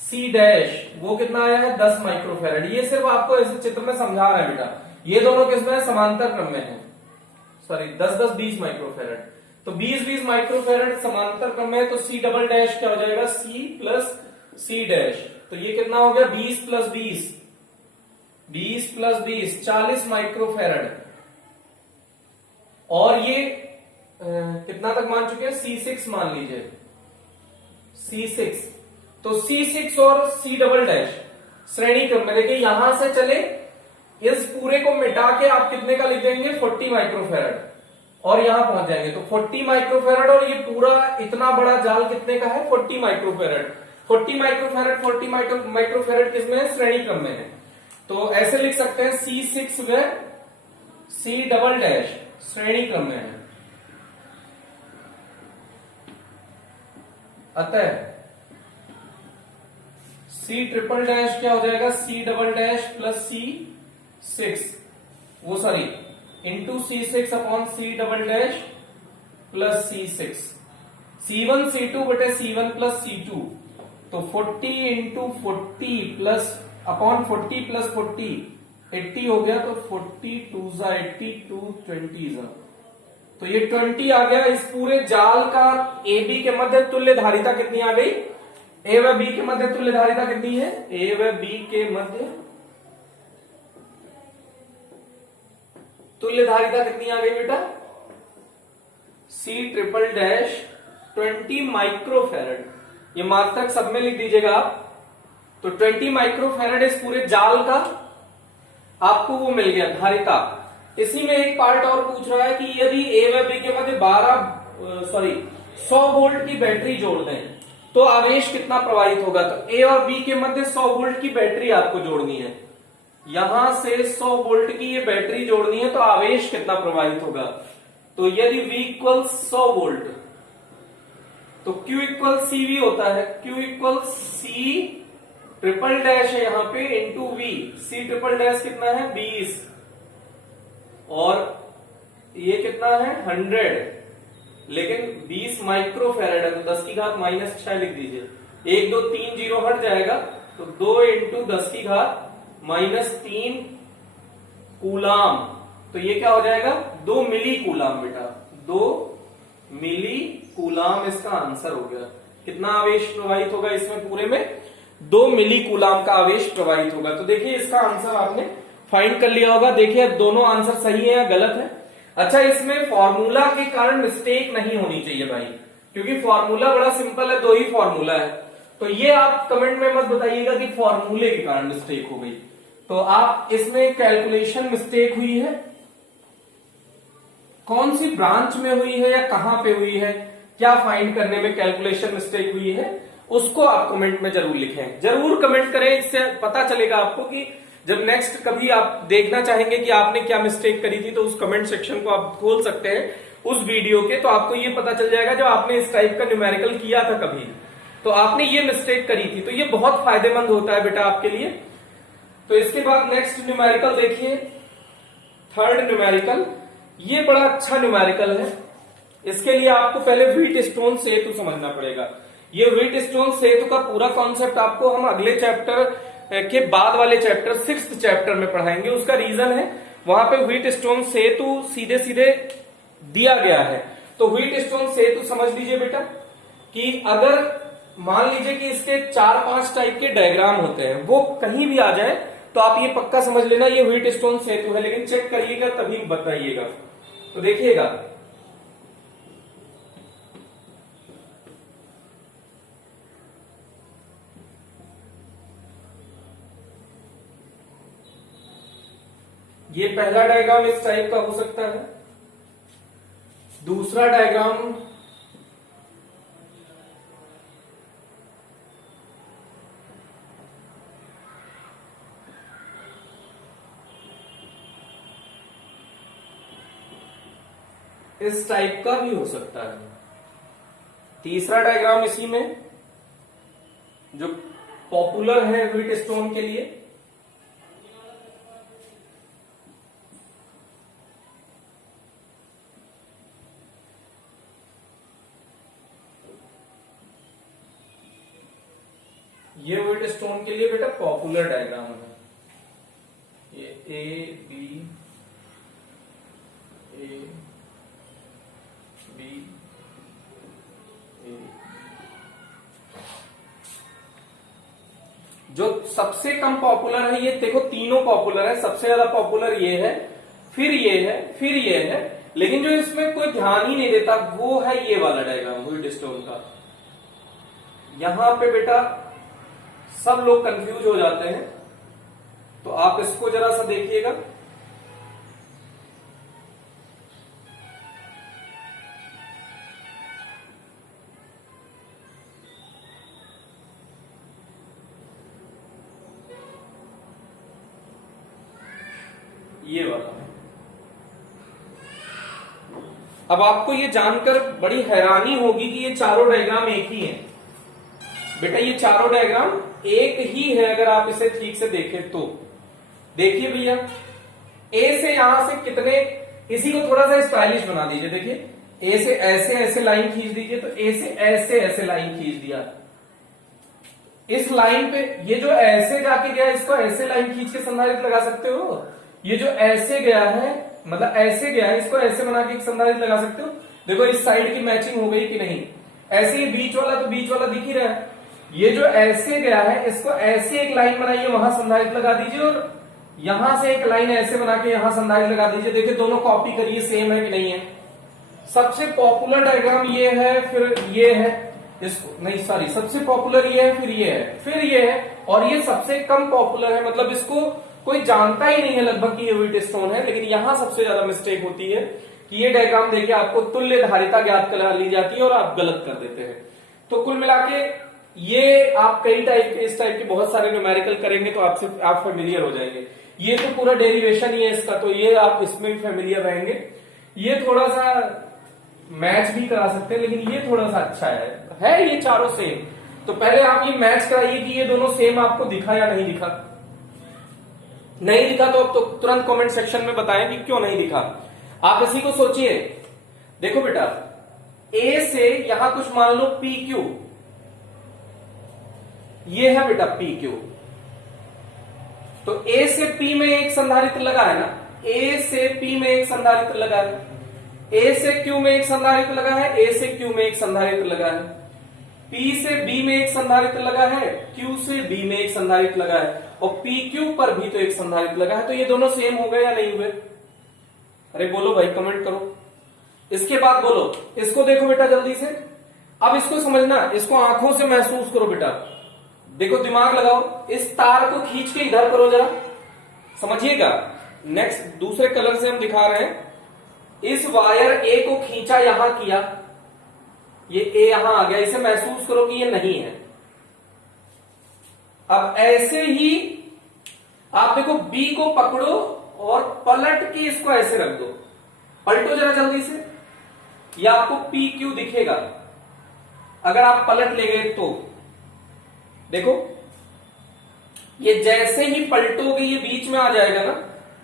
C डैश, वो कितना आया है 10 माइक्रोफैरड। ये सिर्फ आपको ऐसे चित्र में समझा रहा है बेटा, ये दोनों किसमें है, समांतर क्रम में है, सॉरी 10 10 20 माइक्रोफैरड। तो 20 20 माइक्रोफैरड समांतर क्रम में है, तो C डबल डैश क्या हो जाएगा C प्लस C डैश। तो ये कितना हो गया 20 प्लस 20, 20 प्लस 20 40 माइक्रोफैरड। और ये कितना तक मान चुके हैं, C6 मान लीजिए, C6। तो C6 और C डबल डैश श्रेणी क्रम में, देखिए यहां से चले, इस पूरे को मिटा के आप कितने का लिख देंगे 40 माइक्रोफैरड, और यहां पहुंच जाएंगे तो 40 माइक्रोफैरड, और ये पूरा इतना बड़ा जाल कितने का है 40 माइक्रोफैरड। 40 माइक्रोफैरड 40 माइक्रोफैरड किसमें है, श्रेणी क्रम में है। तो ऐसे लिख सकते हैं C6 व C डबल डैश श्रेणी क्रम में है। अतः C ट्रिपल डैश क्या हो जाएगा C double dash plus C6, वो sorry into C6 upon C double dash plus C6, C1 C2 बटे C1 प्लस C2। तो 40 इंटू 40 प्लस अपॉन 40 प्लस 40 80 हो गया, तो 40 2 जा 80 2 20 जा, तो ये 20 आ गया। इस पूरे जाल का ए बी के मध्य तुल्य धारिता कितनी आ गई, ए व बी के मध्य तुल्य धारिता कितनी है, ए व बी के मध्य तुल्य धारिता कितनी आ गई बेटा, C ट्रिपल डैश 20 माइक्रोफैरड। ये मात्रक सब में लिख दीजिएगा आप। तो 20 माइक्रोफैरड इस पूरे जाल का आपको वो मिल गया धारिता। इसी में एक पार्ट और पूछ रहा है कि यदि ए व बी के मध्य 100 वोल्ट की बैटरी जोड़ दें तो आवेश कितना प्रवाहित होगा। तो ए और बी के मध्य 100 वोल्ट की बैटरी आपको जोड़नी है, यहां से 100 वोल्ट की ये बैटरी जोड़नी है, तो आवेश कितना प्रवाहित होगा। तो यदि V इक्वल 100 वोल्ट तो Q इक्वल CV होता है, Q equal C triple dash है यहाँ पे into V। C triple dash कितना है 20, और ये कितना है 100, लेकिन 20 माइक्रोफैरड है, तो 10 की घात -6 लिख दीजिए, 1 2 3 जीरो हट जाएगा, तो 2 इंटू 10 की घात -3 कूलाम। तो ये क्या हो जाएगा? 2 मिली कूलाम बेटा, 2 मिली कूलाम इसका आंसर हो गया। कितना आवेश प्रवाहित होगा इसमें पूरे में? 2 मिली कूलाम का आवेश प्रवाहित होगा। तो देखिए इसका आंसर आपने फाइंड कर लिया होगा। देखिए दोनों आंसर सही है या गलत है। अच्छा, इसमें फॉर्मूला के कारण मिस्टेक नहीं होनी चाहिए भाई, क्योंकि फॉर्मूला बड़ा सिंपल है, 2 ही फॉर्मूला है। तो ये आप कमेंट में मत बताइएगा कि फॉर्मूले के कारण मिस्टेक हो गई। तो आप इसमें कैलकुलेशन मिस्टेक हुई है, कौन सी ब्रांच में हुई है या कहां पे हुई है, क्या फाइंड करने में कैलकुलेशन मिस्टेक हुई है, उसको आप कमेंट में जरूर लिखें, जरूर कमेंट करें। इससे पता चलेगा आपको कि जब नेक्स्ट कभी आप देखना चाहेंगे कि आपने क्या मिस्टेक करी थी, तो उस कमेंट सेक्शन को आप खोल सकते हैं उस वीडियो के, तो आपको ये पता चल जाएगा जब आपने इस टाइप का न्यूमेरिकल किया था कभी, तो आपने ये मिस्टेक करी थी। तो ये बहुत फायदेमंद होता है बेटा आपके लिए। तो इसके बाद नेक्स्ट न्यूमेरिकल देखिए, थर्ड न्यूमेरिकल। ये बड़ा अच्छा न्यूमेरिकल है। इसके लिए आपको पहले व्हीट स्टोन सेतु समझना पड़ेगा। ये व्हीट स्टोन सेतु का पूरा कॉन्सेप्ट आपको हम अगले चैप्टर के बाद वाले चैप्टर 6th चैप्टर में पढ़ाएंगे। उसका रीजन है वहां पे व्हीट स्टोन सेतु सीधे सीधे दिया गया है। तो व्हीट स्टोन सेतु समझ लीजिए बेटा कि अगर मान लीजिए कि इसके 4-5 टाइप के डायग्राम होते हैं, वो कहीं भी आ जाए तो आप ये पक्का समझ लेना ये व्हीट स्टोन सेतु है, लेकिन चेक करिएगा तभी बताइएगा। तो देखिएगा, ये पहला डायग्राम इस टाइप का हो सकता है, दूसरा डायग्राम इस टाइप का भी हो सकता है, तीसरा डायग्राम इसी में जो पॉपुलर है व्हीट स्टोन के लिए, ये व्हीट स्टोन के लिए बेटा पॉपुलर डायग्राम है। ये ए बी ए, जो सबसे कम पॉपुलर है, ये देखो तीनों पॉपुलर है, सबसे ज्यादा पॉपुलर ये है, फिर ये है, फिर ये है, लेकिन जो इसमें कोई ध्यान ही नहीं देता वो है ये वाला डायग्राम व्हीट स्टोन का। यहां पे बेटा सब लोग कंफ्यूज हो जाते हैं, तो आप इसको जरा सा देखिएगा। ये वाला। अब आपको ये जानकर बड़ी हैरानी होगी कि ये चारों डायग्राम एक ही हैं। बेटा ये चारों डायग्राम एक ही है अगर आप इसे ठीक से देखें तो। देखिए भैया, ए से यहां से कितने, इसी को थोड़ा सा स्टाइलिश बना दीजिए। देखिए ए से ऐसे ऐसे लाइन खींच दीजिए, तो ए से ऐसे ऐसे लाइन खींच दिया। इस लाइन पे ये जो ऐसे जाके गया, इसको ऐसे लाइन खींच के संधारित्र लगा सकते हो। ये जो ऐसे गया है, मतलब ऐसे गया है, इसको ऐसे बना के एक संधारित्र लगा सकते हो। देखो इस साइड की मैचिंग हो गई कि नहीं। ऐसे ही बीच वाला, तो बीच वाला दिख ही रहा है। ये जो ऐसे गया है, इसको ऐसे एक लाइन बनाइए, वहां संधारित्र लगा दीजिए, और यहां से एक लाइन ऐसे बना के यहां संधारित्र लगा दीजिए। देखिए दोनों कॉपी करिए, सेम है कि नहीं है। सबसे पॉपुलर डायग्राम ये है, फिर ये है, इसको नहीं सॉरी, सबसे पॉपुलर ये है, फिर ये है, फिर ये है, और ये सबसे कम पॉपुलर है। मतलब इसको कोई जानता ही नहीं है लगभग कि ये व्हीट स्टोन है। लेकिन यहां सबसे ज्यादा मिस्टेक होती है कि ये डायग्राम देके आपको तुल्य धारिता ज्ञात करा ली जाती है और आप गलत कर देते हैं। तो कुल मिला के ये आप कई टाइप के, इस टाइप के बहुत सारे न्यूमेरिकल करेंगे तो आपसे आप फेमिलियर हो जाएंगे। ये तो पूरा डेरिवेशन ही है इसका, तो ये आप इसमें भी फेमिलियर रहेंगे। ये थोड़ा सा मैच भी करा सकते हैं, लेकिन ये थोड़ा सा अच्छा है ये चारों सेम। तो पहले आप ये मैच कराइए कि ये दोनों सेम आपको दिखा या नहीं दिखा। नहीं दिखा तो अब तो तुरंत कमेंट सेक्शन में बताएं कि क्यों नहीं दिखा। आप इसी को सोचिए। देखो बेटा, ए से यहां कुछ मान लो पी क्यू, ये है बेटा पी क्यू। तो ए से पी में एक संधारित्र लगा है ना, ए से पी में एक संधारित्र लगा है, ए से क्यू में एक संधारित्र लगा है, ए से क्यू में एक संधारित्र लगा है, पी से बी में एक संधारित्र लगा है, क्यू से बी में एक संधारित्र लगा है, और पी क्यू पर भी तो एक संधारित्र लगा है। तो ये दोनों सेम हो गए या नहीं हुए? अरे बोलो भाई, कमेंट करो। इसके बाद बोलो, इसको देखो बेटा जल्दी से। अब इसको समझना, इसको आंखों से महसूस करो बेटा, देखो दिमाग लगाओ, इस तार को खींच के इधर करो जरा, समझिएगा। नेक्स्ट दूसरे कलर से हम दिखा रहे हैं, इस वायर ए को खींचा यहां किया, ये ए यहां आ गया, इसे महसूस करो कि ये नहीं है। अब ऐसे ही आप देखो बी को पकड़ो और पलट के इसको ऐसे रख दो, पलटो जरा जल्दी से, या आपको पी क्यू दिखेगा अगर आप पलट ले गए तो। देखो ये जैसे ही पलटोगे ये बीच में आ जाएगा ना,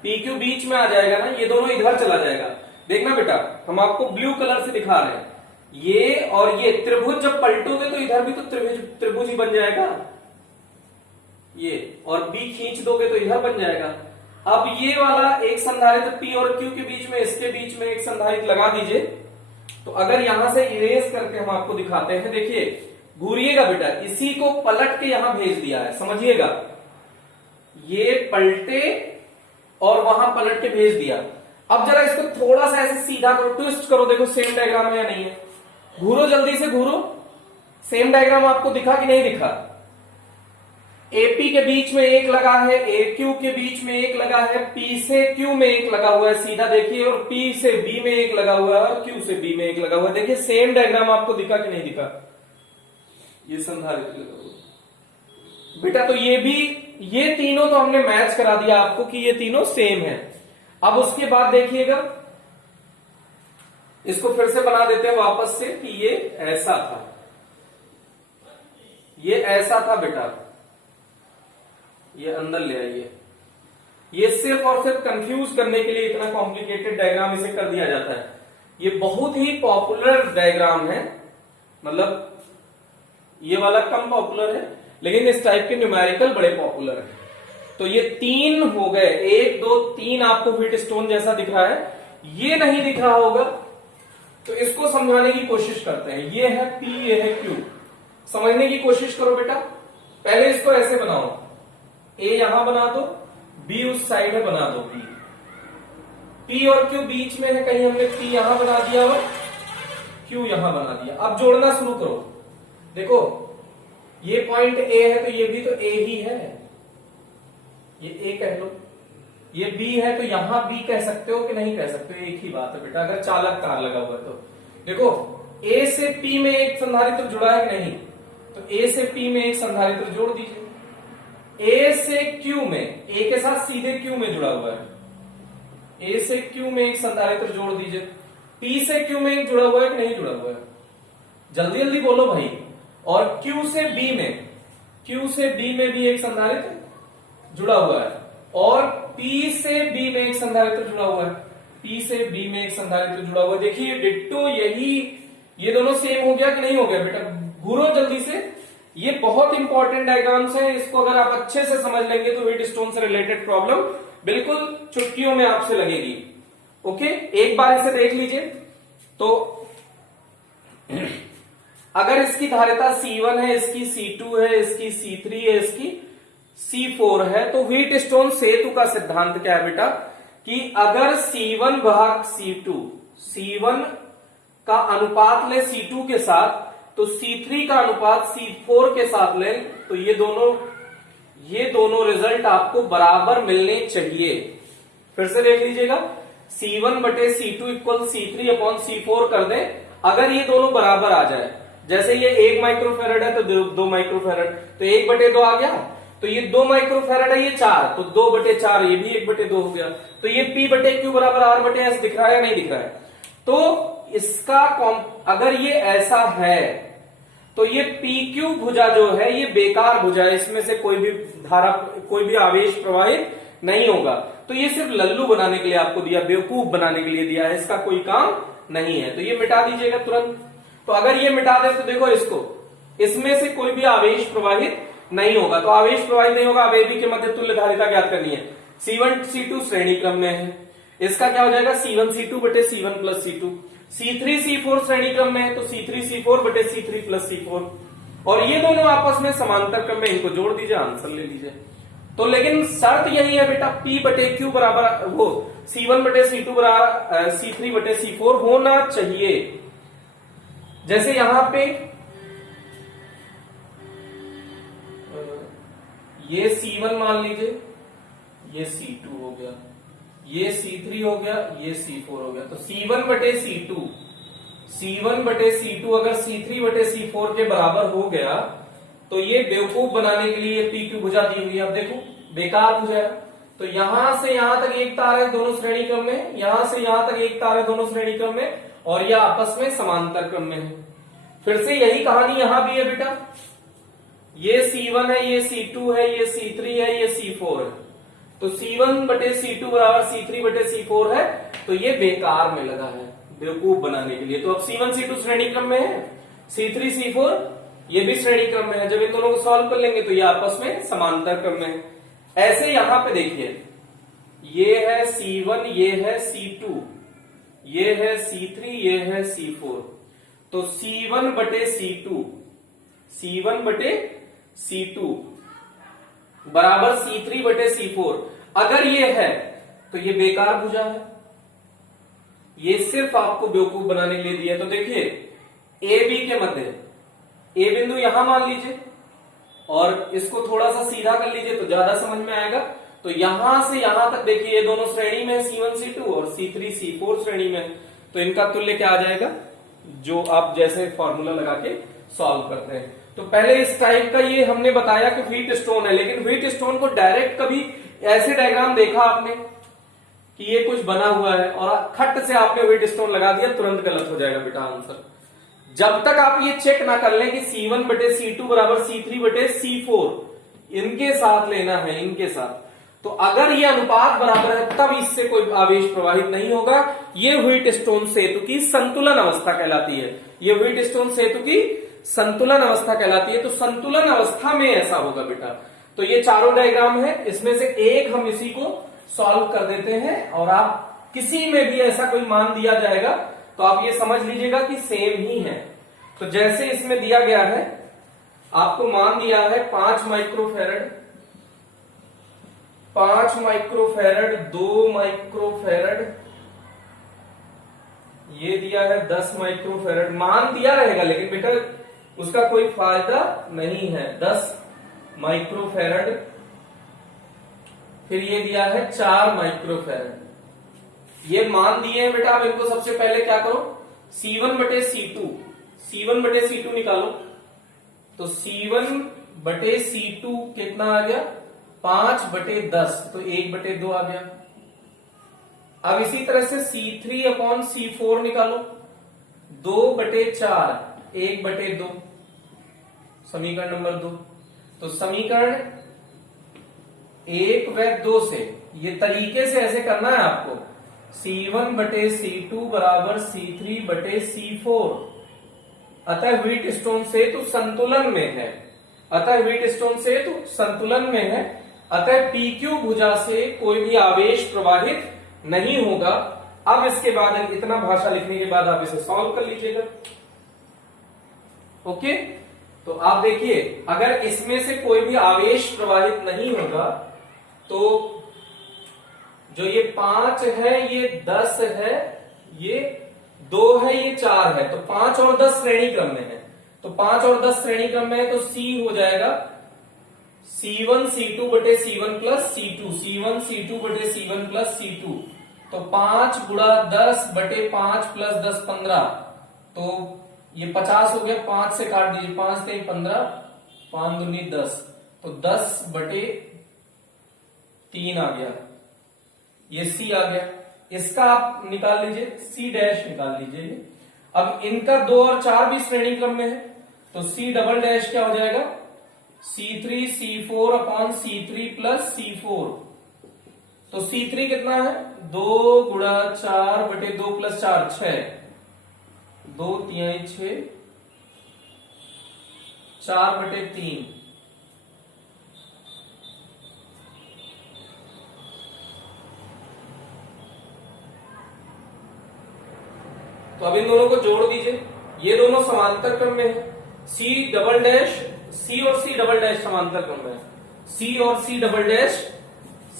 पी क्यू बीच में आ जाएगा ना, ये दोनों इधर चला जाएगा। देखना बेटा, हम आपको ब्लू कलर से दिखा रहे हैं, ये और ये त्रिभुज जब पलटोगे तो इधर भी तो त्रिभुज ही बन जाएगा, ये, और बी खींच दोगे तो इधर बन जाएगा। अब ये वाला एक संधारित्र पी और क्यू के बीच में, इसके बीच में एक संधारित्र लगा दीजिए। तो अगर यहां से इरेज करके हम आपको दिखाते हैं, देखिए घूरिएगा बेटा, इसी को पलट के यहां भेज दिया है, समझिएगा, ये पलटे और वहां पलट के भेज दिया। अब जरा इसको थोड़ा सा ऐसे सीधा करो, ट्विस्ट करो, देखो सेम डायग्राम है या नहीं है। घूरो जल्दी से, घूरो, सेम डायग्राम आपको दिखा कि नहीं दिखा? एपी के बीच में एक लगा है, ए क्यू के बीच में एक लगा है, पी से क्यू में एक लगा हुआ है, सीधा देखिए, और पी से बी में एक लगा हुआ है, और क्यू से बी में एक लगा हुआ है। देखिए सेम डायग्राम आपको दिखा कि नहीं दिखा? ये संधारित्र लगा हुआ बेटा। तो ये भी, ये तीनों तो हमने मैच करा दिया आपको कि ये तीनों सेम है। अब उसके बाद देखिएगा, इसको फिर से बना देते हैं वापस से कि ये ऐसा था, ये ऐसा था बेटा, ये अंदर ले आइए। ये सिर्फ और सिर्फ कंफ्यूज करने के लिए इतना कॉम्प्लिकेटेड डायग्राम इसे कर दिया जाता है। ये बहुत ही पॉपुलर डायग्राम है, मतलब ये वाला कम पॉपुलर है, लेकिन इस टाइप के न्यूमेरिकल बड़े पॉपुलर है। तो ये तीन हो गए, 1 2 3 आपको व्हीट स्टोन जैसा दिख रहा है, ये नहीं दिख रहा होगा तो इसको समझाने की कोशिश करते हैं। ये है P, ये है Q, समझने की कोशिश करो बेटा। पहले इसको ऐसे बनाओ, A यहां बना दो, B उस साइड में बना दो, P और Q बीच में है, कहीं हमने P यहां बना दिया और Q यहां बना दिया। अब जोड़ना शुरू करो, देखो ये पॉइंट A है तो ये भी तो A ही है, ये A कह लो, ये B है तो यहां B कह सकते हो कि नहीं कह सकते हो? एक ही बात है बेटा, अगर चालक तार लगा हुआ है तो। देखो A से P में एक संधारित्र जुड़ा है कि नहीं, तो A से P में एक संधारित्र जोड़ दीजिए। A से Q में, A के साथ सीधे Q में जुड़ा हुआ है, A से Q में एक संधारित्र जोड़ दीजिए। P से Q में एक जुड़ा हुआ है कि नहीं जुड़ा हुआ है? जल्दी जल्दी बोलो भाई। और Q से B में, Q से B में भी एक संधारित्र जुड़ा हुआ है, और P से B में एक संधारित्र जुड़ा हुआ है, P से B में एक संधारित्र जुड़ा हुआ है। देखिए डिट्टो, यही, ये दोनों सेम हो गया कि नहीं हो गया बेटा? घूरो जल्दी से। ये बहुत इंपॉर्टेंट डायग्राम्स है, इसको अगर आप अच्छे से समझ लेंगे तो व्हीट स्टोन से रिलेटेड प्रॉब्लम बिल्कुल चुटकियों में आपसे लगेगी। ओके, एक बार इसे देख लीजिए। तो अगर इसकी धारिता C1 है, इसकी C2 है, इसकी C3 है, इसकी C4 है, तो व्हीट स्टोन सेतु का सिद्धांत क्या है बेटा? कि अगर C1 भाग C2, C1 का अनुपात ले C2 के साथ, तो C3 का अनुपात C4 के साथ ले, तो ये दोनों रिजल्ट आपको बराबर मिलने चाहिए। फिर से देख लीजिएगा, C1 बटे C2 equal C3 upon C4 कर दें, अगर ये दोनों बराबर आ जाए, जैसे ये 1 माइक्रोफेरेड है तो 2 माइक्रोफेरेड, तो 1 बटे 2 आ गया, तो ये 2 माइक्रोफेरेड है, ये 4, तो 2 बटे 4, ये भी 1 बटे 2 हो गया। तो ये P बटे Q बराबर R बटे S दिख रहा है या नहीं दिख रहा है? तो इसका अगर ये ऐसा है तो ये PQ भुजा जो है ये बेकार भुजा है, इसमें से कोई भी धारा, कोई भी आवेश प्रवाहित नहीं होगा। तो ये सिर्फ लल्लू बनाने के लिए आपको दिया, बेवकूफ बनाने के लिए दिया है, इसका कोई काम नहीं है। तो ये मिटा दीजिएगा तुरंत। तो अगर ये मिटा दे तो देखो इसको, इसमें से कोई भी आवेश प्रवाहित नहीं होगा, तो आवेश प्रवाहित नहीं होगा। अब ए बी के मध्य तुल्य धारिता ज्ञात करनी है। C1 C2 श्रेणी क्रम में है, इसका क्या हो जाएगा C1 C2 बटे C1 plus C2। C3 C4 श्रेणी क्रम में है, तो C3 C4 बटे C3 प्लस C4, और ये दोनों आपस में समांतर क्रम में, इनको जोड़ दीजिए, आंसर ले लीजिए। तो लेकिन शर्त यही है बेटा, P बटे Q बराबर वो C1 बटे C2 बराबर C3 बटे C4 होना चाहिए। जैसे यहां पे ये C1 मान लीजिए, ये C2 हो गया, ये C3 हो गया, ये C4 हो गया, तो C1 बटे C2, C1 बटे C2 अगर C3 बटे C4 के बराबर हो गया तो ये बेवकूफ बनाने के लिए PQ भुजा दी हुई है। अब देखो बेकार भुजा है, तो यहां से यहां तक एक तार है दोनों श्रेणी क्रम में, यहां से यहां तक एक तार है दोनों श्रेणी क्रम में, और यह आपस में समांतर क्रम में है। फिर से यही कहानी यहां भी है बेटा, ये C1 है, ये C2 है, ये C3 है, ये C4 है, तो C1 बटे C2 बराबर C3 बटे C4 है, तो ये बेकार में लगा है बेवकूफ बनाने के लिए। तो अब C1 C2 श्रेणी क्रम में है, C3 C4 ये भी श्रेणी क्रम में है, जब इन दोनों को सॉल्व कर लेंगे तो ये आपस में समांतर क्रम में है। ऐसे यहां पे देखिए, ये है C1, ये है C2, ये है C3, ये है C4, तो C1 बटे C2, C1 बटे C2 बराबर C3 बटे C4, अगर ये है तो ये बेकार भुजा है, ये सिर्फ आपको बेवकूफ बनाने के लिए दिया। तो देखिए ए बी के मध्य ए बिंदु यहां मान लीजिए, और इसको थोड़ा सा सीधा कर लीजिए तो ज्यादा समझ में आएगा। तो यहां से यहां तक देखिए, ये दोनों श्रेणी में C1 C2 और C3 C4 श्रेणी में, तो इनका तुल्य क्या आ जाएगा, जो आप जैसे फॉर्मूला लगा के सॉल्व करते हैं। तो पहले इस टाइप का ये हमने बताया कि व्हीट स्टोन है, लेकिन व्हीट स्टोन को डायरेक्ट कभी ऐसे डायग्राम देखा आपने कि ये कुछ बना हुआ है और खट से आपने व्हीट स्टोन लगा दिया, तुरंत गलत हो जाएगा बेटा आंसर। जब तक आप ये चेक ना कर लें कि C1 बटे C2 बराबर C3 बटे C4, इनके साथ लेना है, इनके साथ, तो अगर ये अनुपात बराबर है तब इससे कोई आवेश प्रवाहित नहीं होगा। ये व्हीट स्टोन सेतु की संतुलन अवस्था कहलाती है, ये व्हीट स्टोन सेतु की संतुलन अवस्था कहलाती है। तो संतुलन अवस्था में ऐसा होगा बेटा। तो ये चारों डायग्राम है, इसमें से एक हम इसी को सॉल्व कर देते हैं, और आप किसी में भी ऐसा कोई मान दिया जाएगा तो आप ये समझ लीजिएगा कि सेम ही है। तो जैसे इसमें दिया गया है, आपको मान दिया है 5 माइक्रोफेरेड, 5 माइक्रोफेरेड, 2 माइक्रोफेरेड, ये दिया है 10 माइक्रोफेरेड। मान दिया रहेगा लेकिन बेटा उसका कोई फायदा नहीं है। 10 माइक्रोफेरेड, फिर ये दिया है 4 माइक्रोफेरेड। ये मान दिए हैं बेटा, अब इनको सबसे पहले क्या करो, C1 बटे C2, C1 बटे C2 निकालो। तो C1 बटे C2 कितना आ गया, 5 बटे 10, तो 1 बटे 2 आ गया। अब इसी तरह से C3 अपॉन C4 निकालो, 2 बटे 4, 1 बटे 2, समीकरण नंबर 2। तो समीकरण 1 व 2 से, ये तरीके से ऐसे करना है आपको, C1 बटे C2 बराबर C3 बटे C4। अतः व्हीट स्टोन सेतु संतुलन में है, अतः व्हीट स्टोन सेतु संतुलन में है, अतः PQ भुजा से कोई भी आवेश प्रवाहित नहीं होगा। अब इसके बाद इतना भाषा लिखने के बाद आप इसे सॉल्व कर लीजिएगा। ओके, तो आप देखिए, अगर इसमें से कोई भी आवेश प्रवाहित नहीं होगा तो जो ये 5 है, ये 10 है, ये 2 है, ये 4 है, तो 5 और 10 श्रेणी क्रम में है। तो 5 और 10 श्रेणी क्रम में है, तो C हो जाएगा C1 C2 बटे C1 plus C2, C1 C2 बटे C1 प्लस C2। तो 5 गुणा 10 बटे 5 प्लस 10 15, तो ये 50 हो गया, 5 से काट दीजिए, 5 से 15, 5 दूनी 10, तो 10 बटे 3 आ गया, ये C आ गया। इसका आप निकाल लीजिए, C डैश निकाल लीजिए। अब इनका 2 और 4 भी श्रेणी क्रम में है, तो C डबल डैश क्या हो जाएगा, C3 C4 upon C3 plus C4। तो C3 कितना है, 2 गुणा 4 बटे 2 प्लस 4, 6, 2 3 6, 4 बटे 3, तो अब इन दोनों को जोड़ दीजिए, ये दोनों समांतर क्रम में है, सी डबल डैश, सी और सी डबल डैश समांतर क्रम में है, सी और सी डबल डैश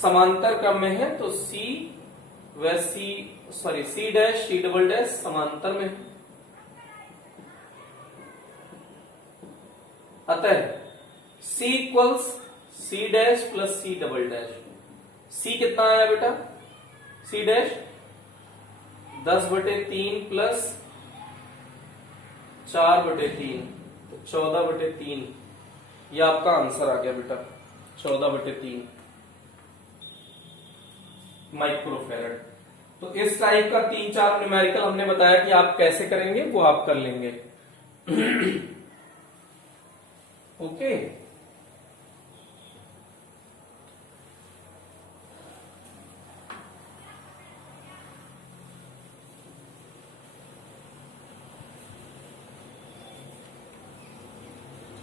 समांतर क्रम में है, तो सी व C dash C double dash समांतर में है। अतः C equals C dash plus C double dash, C कितना आया बेटा, C डैश 10/3 प्लस 4/3, तो 14/3, ये आपका आंसर आ गया बेटा, 14/3 माइक्रोफैरड। तो इस टाइप का 3-4 न्यूमेरिकल हमने बताया कि आप कैसे करेंगे, वो आप कर लेंगे। ओके,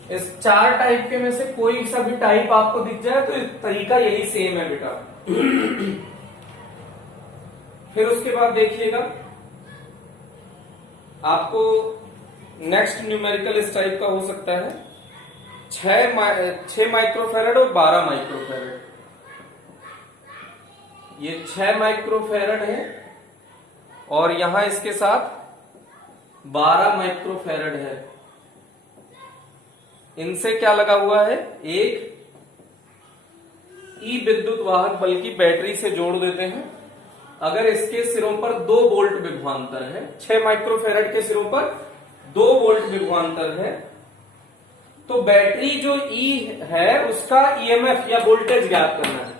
इस 4 टाइप के में से कोई सा भी टाइप आपको दिख जाए तो तरीका यही सेम है बेटा। फिर उसके बाद देखिएगा आपको नेक्स्ट न्यूमेरिकल इस टाइप का हो सकता है 6 माइक्रोफैरड और 12 माइक्रोफैरड। ये 6 माइक्रोफैरड है और यहां इसके साथ 12 माइक्रोफैरड है। इनसे क्या लगा हुआ है, एक ई विद्युत वाहक बल की बैटरी से जोड़ देते हैं। अगर इसके सिरों पर 2 वोल्ट विभवांतर है, 6 माइक्रोफैरड के सिरों पर 2 वोल्ट विभवांतर है, तो बैटरी जो ई है उसका ईएमएफ या वोल्टेज ज्ञात करना है।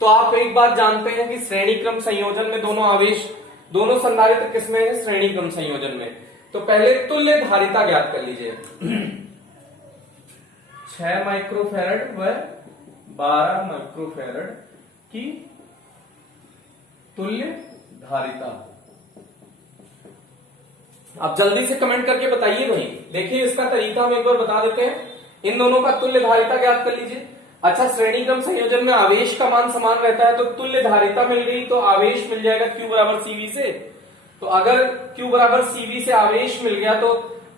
तो आप एक बात जानते हैं कि श्रेणी क्रम संयोजन में दोनों आवेश, दोनों संधारित्र किसमें है, श्रेणी क्रम संयोजन में। तो पहले तुल्य धारिता ज्ञात कर लीजिए। 6 माइक्रोफैरड व 12 माइक्रोफैरड की तुल्य धारिता। आप जल्दी से कमेंट करके बताइए भाई। देखिए इसका तरीका हम एक बार बता देते हैं। इन दोनों का तुल्य धारिता ज्ञात कर लीजिए। अच्छा, श्रेणी क्रम संयोजन में आवेश का मान समान रहता है, तो तुल्य धारिता मिल गई तो आवेश मिल जाएगा Q बराबर CV से। तो अगर Q बराबर CV से आवेश मिल गया तो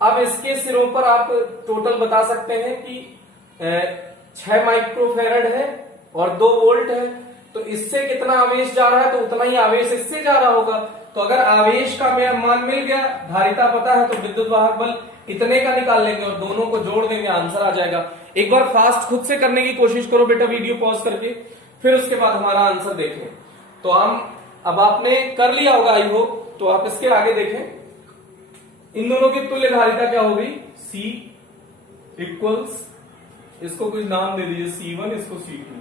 अब इसके सिरों पर आप टोटल बता सकते हैं कि 6 माइक्रोफैरड है और 2 वोल्ट है, तो इससे कितना आवेश जा रहा है तो उतना ही आवेश इससे जा रहा होगा। तो अगर आवेश का मान मिल गया, धारिता पता है, तो विद्युत वाहक बल इतने का निकाल लेंगे और दोनों को जोड़ देंगे, आंसर आ जाएगा। एक बार फास्ट खुद से करने की कोशिश करो बेटा, वीडियो पॉज करके, फिर उसके बाद हमारा आंसर देखें। तो हम अब आपने कर लिया होगा आई होप, तो आप इसके आगे देखें। इन दोनों की तुल्य धारिता क्या होगी, C इक्वल्स, इसको कुछ नाम दे दीजिए, C1, इसको C2।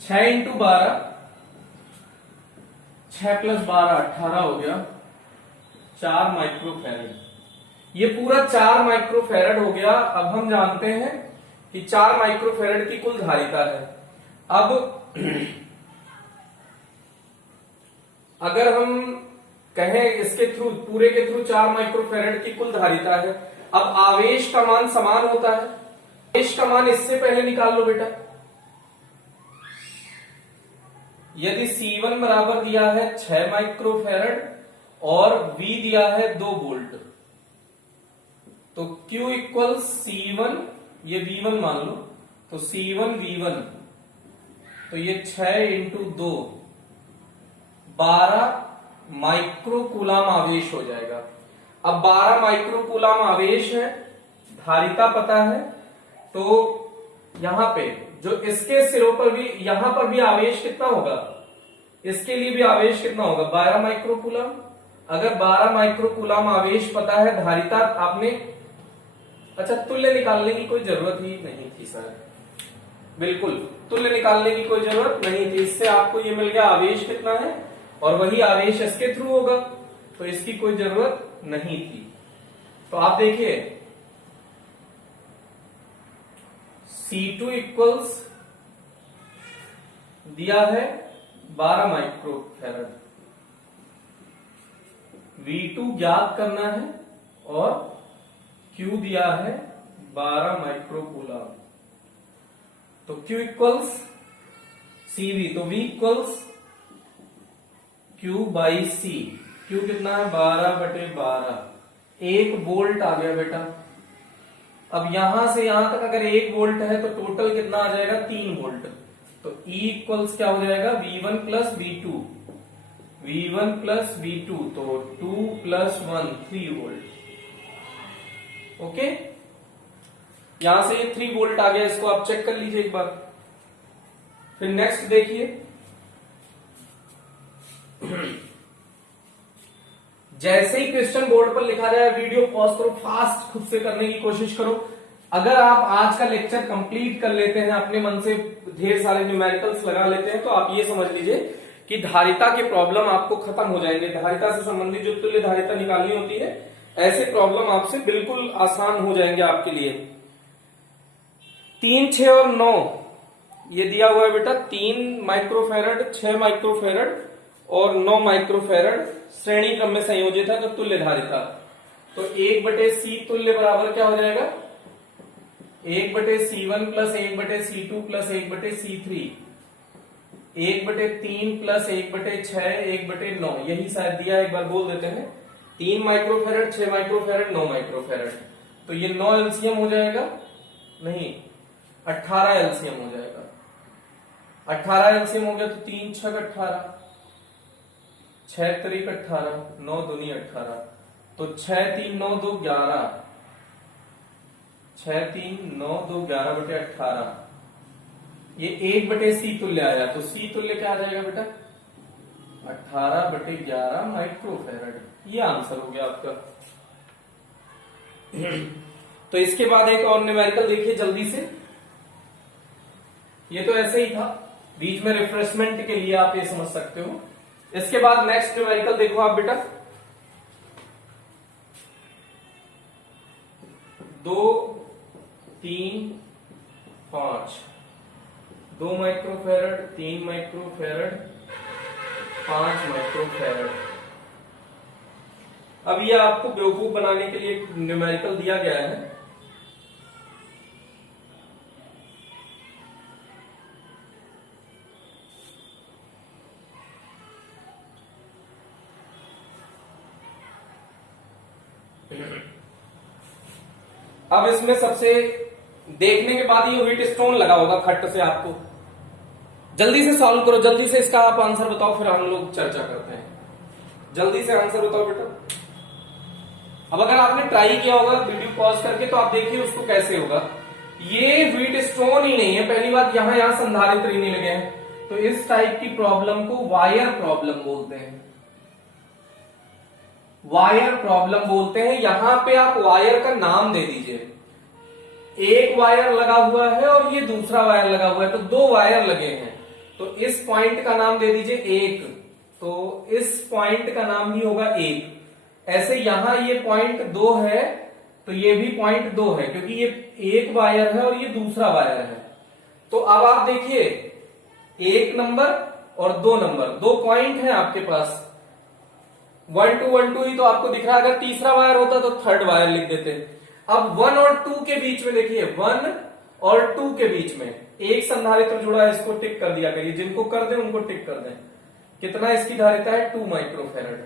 छह इंटू 12, 6 प्लस 12 18 हो गया, 4 माइक्रोफैरड। ये पूरा 4 माइक्रोफैरड हो गया। अब हम जानते हैं कि 4 माइक्रोफैरड की कुल धारिता है। अब अगर हम कहें इसके थ्रू, पूरे के थ्रू 4 माइक्रोफैरड की कुल धारिता है, अब आवेश का मान समान होता है। आवेश का मान इससे पहले निकाल लो बेटा। यदि C1 बराबर दिया है 6 माइक्रोफैरड और V दिया है 2 वोल्ट, तो Q इक्वल C1, ये V1 मान लो, तो C1 V1, तो ये 6 इंटू 2 12 माइक्रोकूलाम आवेश हो जाएगा। अब 12 माइक्रोकूलाम आवेश है, धारिता पता है, तो यहां पे जो इसके सिरों पर भी, यहां पर भी आवेश कितना होगा, इसके लिए भी आवेश कितना होगा, 12 माइक्रोकूलाम। अगर 12 माइक्रोकूलाम आवेश पता है, धारिता आपने, अच्छा तुल्य निकालने की कोई जरूरत ही नहीं थी सर, बिल्कुल तुल्य निकालने की कोई जरूरत नहीं थी। इससे आपको ये मिल गया आवेश कितना है और वही आवेश इसके थ्रू होगा, तो इसकी कोई जरूरत नहीं थी। तो आप देखिए C2 इक्वल्स दिया है 12 माइक्रोफैरड, V2 ज्ञात करना है और Q दिया है 12 माइक्रोकूलाम। तो Q इक्वल्स CV, तो V equals Q by C। Q कितना है 12/12, 1 वोल्ट आ गया बेटा। अब यहां से यहां तक अगर 1 वोल्ट है तो टोटल कितना आ जाएगा 3 वोल्ट। तो E इक्वल्स क्या हो जाएगा V1 plus V2, V1 plus V2, तो 2 प्लस 1 3 वोल्ट। ओके, यहां से ये 3 वोल्ट आ गया, इसको आप चेक कर लीजिए एक बार। फिर नेक्स्ट देखिए, जैसे ही क्वेश्चन बोर्ड पर लिखा जाए वीडियो पॉज करो, फास्ट खुद से करने की कोशिश करो। अगर आप आज का लेक्चर कंप्लीट कर लेते हैं, अपने मन से ढेर सारे न्यूमेरिकल्स लगा लेते हैं, तो आप ये समझ लीजिए कि धारिता के प्रॉब्लम आपको खत्म हो जाएंगे। धारिता से संबंधित जो तुल्य धारिता निकालनी होती है, ऐसे प्रॉब्लम आपसे बिल्कुल आसान हो जाएंगे आपके लिए। 3, 6 और 9 ये दिया हुआ है बेटा। 3 माइक्रोफेरड, 6 माइक्रोफेरड और 9 माइक्रोफेरड श्रेणी क्रम में संयोजित है, तो तुल्य धारिता। तो 1/C तुल्य बराबर क्या हो जाएगा 1/C1 plus 1/C2 plus 1/C3, 1/3 plus 1/6, 1/9, यही शायद दिया है, एक बार बोल देते हैं। 3 माइक्रोफेरड, 6 माइक्रोफेरड, 9 माइक्रोफेरड, तो ये 9 एलसीएम हो जाएगा, नहीं 18 एलसीएम हो जाएगा। 18 एलसीएम हो गया तो 3 6 18, 6 3 18, 9 दूनी 18, तो 6 3 9 2 11, 6 3 9 2 11/18, ये 1/C तुल्य आया। तो C तुल्य क्या आ जाएगा बेटा 18/11 माइक्रोफेरड। ये आंसर हो गया आपका। तो इसके बाद एक और न्यूमेरिकल देखिए जल्दी से। ये तो ऐसे ही था, बीच में रिफ्रेशमेंट के लिए आप ये समझ सकते हो। इसके बाद नेक्स्ट न्यूमेरिकल देखो आप बेटा, 2 3 5, 2 माइक्रोफेरड, 3 माइक्रोफेरड, 5 माइक्रोफेरड। अब ये आपको बेवकूफ बनाने के लिए न्यूमेरिकल दिया गया है। अब इसमें सबसे देखने के बाद ये व्हीट स्टोन लगा होगा खट्ट से, आपको जल्दी से सॉल्व करो, जल्दी से इसका आप आंसर बताओ, फिर हम लोग चर्चा करते हैं। जल्दी से आंसर बताओ बेटा। अब अगर आपने ट्राई किया होगा वीडियो पॉज करके, तो आप देखिए उसको कैसे होगा। ये व्हीट स्टोन ही नहीं है, पहली बात यहां संधारित्र ही नहीं लगे हैं, तो इस टाइप की प्रॉब्लम को वायर प्रॉब्लम बोलते हैं। वायर प्रॉब्लम बोलते हैं। यहां पे आप वायर का नाम दे दीजिए, एक वायर लगा हुआ है और ये दूसरा वायर लगा हुआ है, तो 2 वायर लगे हैं, तो इस पॉइंट का नाम दे दीजिए 1, तो इस पॉइंट का नाम भी होगा 1। ऐसे यहां ये पॉइंट 2 है, तो ये भी पॉइंट 2 है, क्योंकि ये एक वायर है और ये दूसरा वायर है। तो अब आप देखिए 1 नंबर और 2 नंबर, 2 पॉइंट है आपके पास, 1 2 1 2 ही तो आपको दिख रहा है। अगर तीसरा वायर होता तो थर्ड वायर लिख देते। अब 1 और 2 के बीच में देखिए, 1 और 2 के बीच में एक संधारित्र जुड़ा है, इसको टिक कर दिया करिए, जिनको कर दें उनको टिक कर दें। कितना इसकी धारिता है 2 माइक्रोफेरड।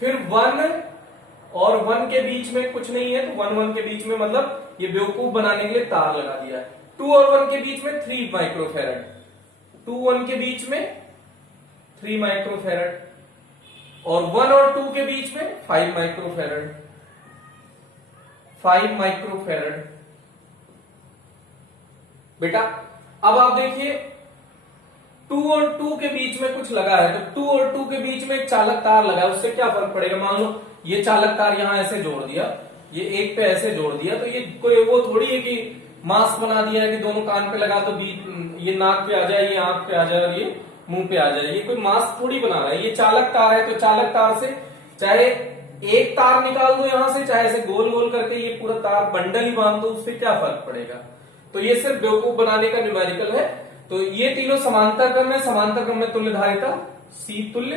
फिर 1 और 1 के बीच में कुछ नहीं है, तो 1 1 के बीच में, मतलब ये बेवकूफ बनाने के लिए तार लगा दिया है। 2 और 1 के बीच में 3 माइक्रोफेरड, 2 1 के बीच में 3 माइक्रोफेरड, और 1 और 2 के बीच में 5 माइक्रोफेरड, 5 माइक्रोफेरड। बेटा अब आप देखिए 2 और 2 के बीच में कुछ लगा है, तो 2 और 2 के बीच में एक चालक तार लगा है, उससे क्या फर्क पड़ेगा। मान लो ये चालक तार यहां ऐसे जोड़ दिया, ये एक पे ऐसे जोड़ दिया, तो ये कोई वो थोड़ी है कि मास्क बना दिया है कि दोनों कान पे लगा तो बीच ये नाक पे आ जाए, ये आंख पे आ जाए और ये मुंह पे आ जाए, ये कोई मास्क थोड़ी बना रहा है। ये चालक तार है, तो चालक तार से चाहे एक तार निकाल दो यहां से, चाहे ऐसे गोल गोल करके ये पूरा तार बंडल ही बांध दो, उससे क्या फर्क पड़ेगा। तो ये सिर्फ बेवकूफ बनाने का न्यूमेरिकल है। तो ये तीनों समांतर क्रम है, समांतर क्रम में तुल्य धारिता C तुल्य,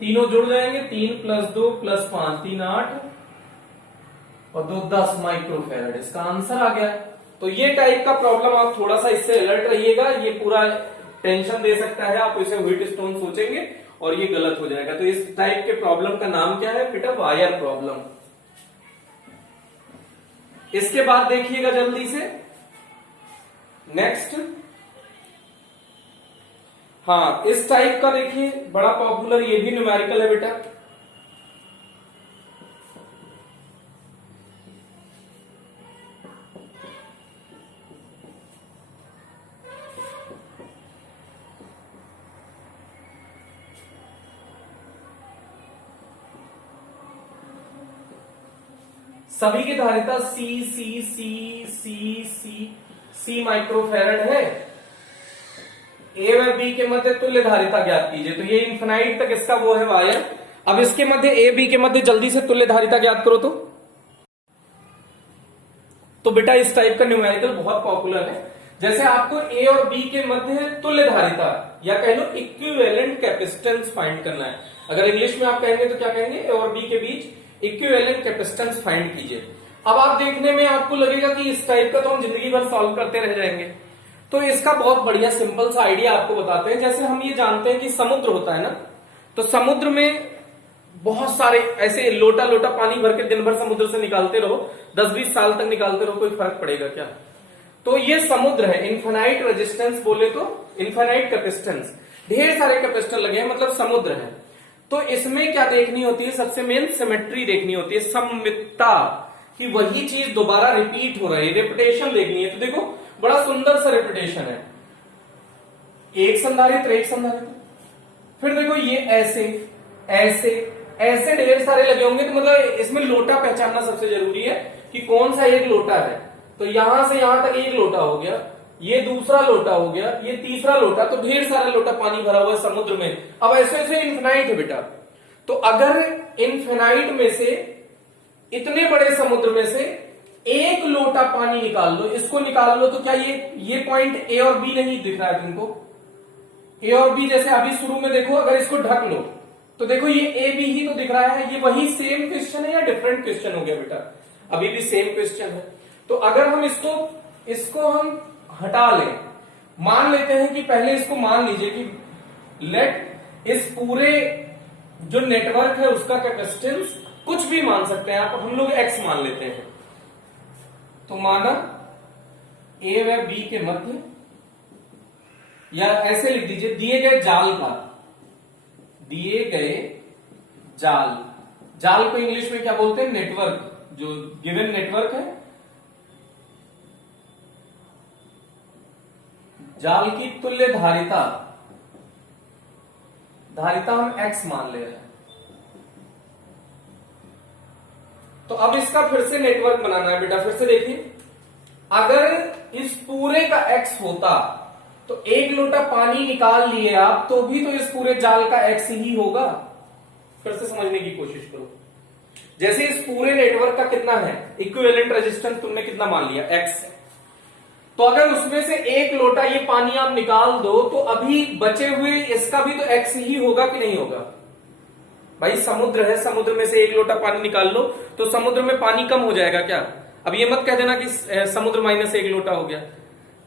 तीनों जुड़ जाएंगे, 3 + 2 + 5 3 8 और 2 10 माइक्रोफेरड। इसका आंसर आ गया। तो ये टाइप का प्रॉब्लम आप थोड़ा सा इससे अलर्ट रहिएगा, ये पूरा टेंशन दे सकता है, आप इसे व्हीट स्टोन सोचेंगे और ये गलत हो जाएगा। तो इस टाइप के प्रॉब्लम का नाम क्या है बेटा? Wire problem. इसके बाद देखिएगा जल्दी से नेक्स्ट, हाँ इस टाइप का देखिए बड़ा पॉपुलर, ये भी न्यूमेरिकल है बेटा। सभी की धारिता सी सी सी सी सी सी माइक्रोफेरेड है। ए व बी के मध्य तुल्य धारिता ज्ञात कीजिए। तो ये इन्फिनाइट तक इसका वो है वायर। अब इसके मध्य ए बी के मध्य जल्दी से तुल्य धारिता ज्ञात करो। तो बेटा इस टाइप का न्यूमेरिकल बहुत पॉपुलर है। जैसे आपको ए और बी के मध्य तुल्य धारिता या कह लो इक्विवेलेंट कैपेसिटेंस फाइंड करना है। अगर इंग्लिश में आप कहेंगे तो क्या कहेंगे? ए और बी के बीच इक्विवेलेंट कैपेसिटेंस फाइंड कीजिए। अब आप देखने में आपको लगेगा कि इस टाइप का तो हम जिंदगी भर सॉल्व करते रह जाएंगे। तो इसका बहुत बढ़िया सिंपल सा आइडिया आपको बताते हैं। जैसे हम ये जानते हैं कि समुद्र होता है ना, तो समुद्र में बहुत सारे ऐसे लोटा लोटा पानी भर के दिन भर समुद्र से निकालते रहो, 10-20 साल तक निकालते रहो, कोई फर्क पड़ेगा क्या? तो ये समुद्र है। इनफाइनाइट रेजिस्टेंस बोले तो इनफाइनाइट कैपेसिटेंस, ढेर सारे कैपेसिटर लगे हैं, मतलब समुद्र है। तो इसमें क्या देखनी होती है? सबसे मेन सिमेट्री देखनी होती है, सममितता, कि वही चीज दोबारा रिपीट हो रही है, रेपिटेशन देखनी है। तो देखो बड़ा सुंदर सा रेपिटेशन है, एक संधारित्र एक संधारित्र, फिर देखो ये ऐसे ऐसे ऐसे ढेर सारे लगे होंगे। तो मतलब इसमें लोटा पहचानना सबसे जरूरी है कि कौन सा एक लोटा है। तो यहां से यहां तक एक लोटा हो गया, ये दूसरा लोटा हो गया, ये तीसरा लोटा, तो ढेर सारा लोटा पानी भरा हुआ है समुद्र में। अब ऐसे ऐसे इन्फिनाइट है बेटा। तो अगर इन्फिनाइट में से, इतने बड़े समुद्र में से एक लोटा पानी निकाल लो, इसको निकाल लो, तो क्या ये पॉइंट ए और बी नहीं दिख रहा है तुमको? ए और बी जैसे अभी शुरू में देखो, अगर इसको ढक लो तो देखो ये ए बी ही तो दिख रहा है। ये वही सेम क्वेश्चन है या डिफरेंट क्वेश्चन हो गया बेटा? अभी भी सेम क्वेश्चन है। तो अगर हम इसको हम हटा लें, मान लेते हैं कि पहले इसको मान लीजिए कि लेट इस पूरे जो नेटवर्क है उसका कैपेसिटेंस कुछ भी मान सकते हैं आप, हम लोग एक्स मान लेते हैं। तो माना ए व बी के मध्य, या ऐसे लिख दीजिए दिए गए जाल का, दिए गए जाल को इंग्लिश में क्या बोलते हैं? नेटवर्क। जो गिवन नेटवर्क है, जाल की तुल्य धारिता हम x मान ले रहे हैं। तो अब इसका फिर से नेटवर्क बनाना है बेटा। फिर से देखिए, अगर इस पूरे का x होता तो एक लोटा पानी निकाल लिए आप, तो भी तो इस पूरे जाल का x ही होगा। फिर से समझने की कोशिश करो। जैसे इस पूरे नेटवर्क का कितना है इक्विवेलेंट रेजिस्टेंस, तुमने कितना मान लिया? x। तो अगर उसमें से एक लोटा ये पानी आप निकाल दो, तो अभी बचे हुए इसका भी तो x ही होगा कि नहीं होगा? भाई समुद्र है, समुद्र में से एक लोटा पानी निकाल लो तो समुद्र में पानी कम हो जाएगा क्या? अब ये मत कह देना कि समुद्र माइनस एक लोटा हो गया।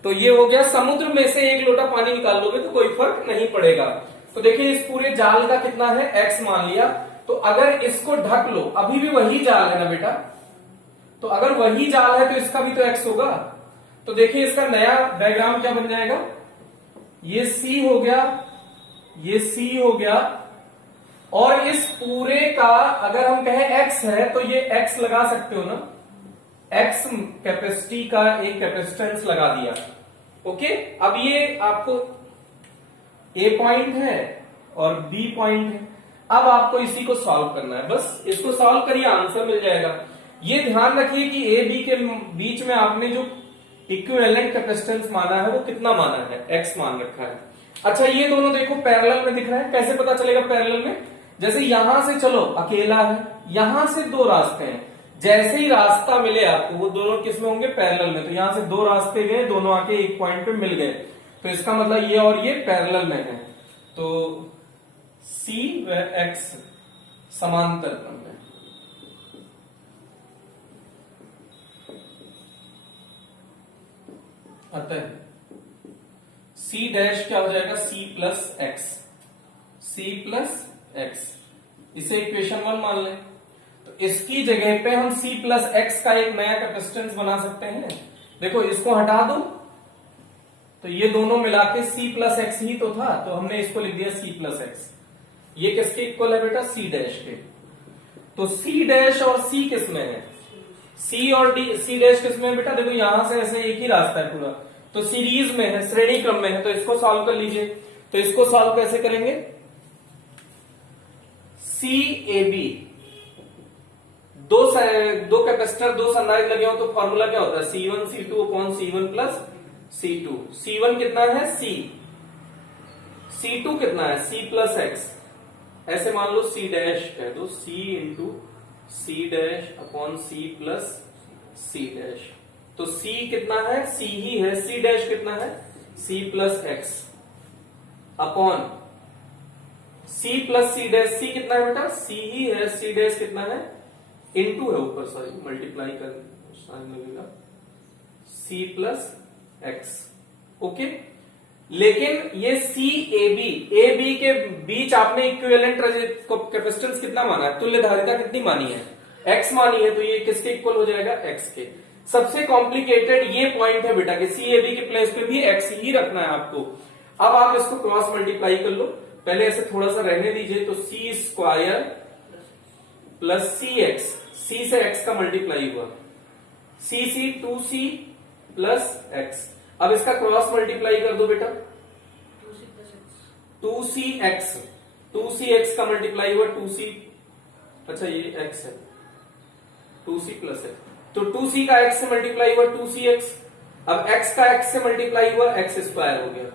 तो ये हो गया समुद्र में से एक लोटा पानी निकाल लोगे तो कोई फर्क नहीं पड़ेगा। तो देखिए इस पूरे जाल का कितना है? x मान लिया। तो अगर इसको ढक लो, अभी भी वही जाल है ना बेटा? तो अगर वही जाल है तो इसका भी तो x होगा। तो देखिए इसका नया डायग्राम क्या बन जाएगा? ये C हो गया, ये C हो गया, और इस पूरे का अगर हम कहें x है तो ये x लगा सकते हो ना, x कैपेसिटी का एक कैपेसिटेंस लगा दिया। ओके, अब ये आपको A पॉइंट है और B पॉइंट है। अब आपको इसी को सॉल्व करना है, बस इसको सॉल्व करिए, आंसर मिल जाएगा। ये ध्यान रखिए कि A B के बीच में आपने जो इक्विवेलेंट कैपेसिटेंस माना है वो कितना माना है? x मान रखा है। अच्छा ये दोनों देखो पैरेलल में दिख रहा है, कैसे पता चलेगा पैरेलल में? जैसे यहां से चलो अकेला है, यहां से दो रास्ते हैं, जैसे ही रास्ता मिले आपको वो दोनों किस में होंगे? पैरेलल में। तो यहां से दो रास्ते गए, दोनों आके एक पॉइंट पे मिल गए, तो इसका मतलब ये और ये पैरेलल में है। तो C व x समांतर क्रम में। अतः सी डैश क्या हो जाएगा, C plus X, C plus X, इसे इक्वेशन 1 मान लें। तो इसकी जगह पे हम सी प्लस एक्स का एक नया कैपेसिटेंस बना सकते हैं। देखो इसको हटा दो तो ये दोनों मिला के सी प्लस एक्स ही तो था, तो हमने इसको लिख दिया सी प्लस एक्स। ये किसके इक्वल है बेटा, सी डैश के। तो सी डैश और सी किस में है, सी और डी, सी डैश किस में है बेटा, देखो यहां से ऐसे एक ही रास्ता है पूरा, तो सीरीज में है, श्रेणी क्रम में है, तो इसको सॉल्व कर लीजिए। तो इसको सॉल्व कैसे करेंगे, सी ए बी, दो कैपेसिटर दो संधारित्र लगे हो तो फॉर्मूला क्या होता है, C1 C2 upon C1 plus C2। C1 कितना है C, C2 कितना है C प्लस एक्स, ऐसे मान लो C डैश कह दो, C into C dash upon C plus C dash. तो C कितना है, C ही है, C डैश कितना है C plus x upon C plus C dash. C कितना है बेटा, C ही है, C डैश कितना है, इनटू है ऊपर, सॉरी मल्टीप्लाई कर साइन लगेगा, C प्लस एक्स। ओके, लेकिन ये सी ए बी के बीच आपने इक्विवेलेंट कैपेसिटेंस कितना माना है, तुल्य धारिता कितनी मानी है, एक्स मानी है, तो ये किसके इक्वल हो जाएगा, एक्स के। सबसे कॉम्प्लिकेटेड ये पॉइंट है बेटा कि सी ए बी के प्लेस पे भी एक्स ही रखना है आपको। अब आप इसको क्रॉस मल्टीप्लाई कर लो, पहले ऐसे थोड़ा सा रहने दीजिए, तो सी स्क्वायर प्लस सी एक्स, सी से एक्स का मल्टीप्लाई हुआ, सी सी 2c प्लस एक्स। अब इसका क्रॉस मल्टीप्लाई कर दो बेटा, 2cx, 2cx का मल्टीप्लाई हुआ 2c, अच्छा ये x है, 2c प्लस एक्स, तो 2c का x से मल्टीप्लाई हुआ 2cx, अब x का x से मल्टीप्लाई हुआ x स्क्वायर हो गया,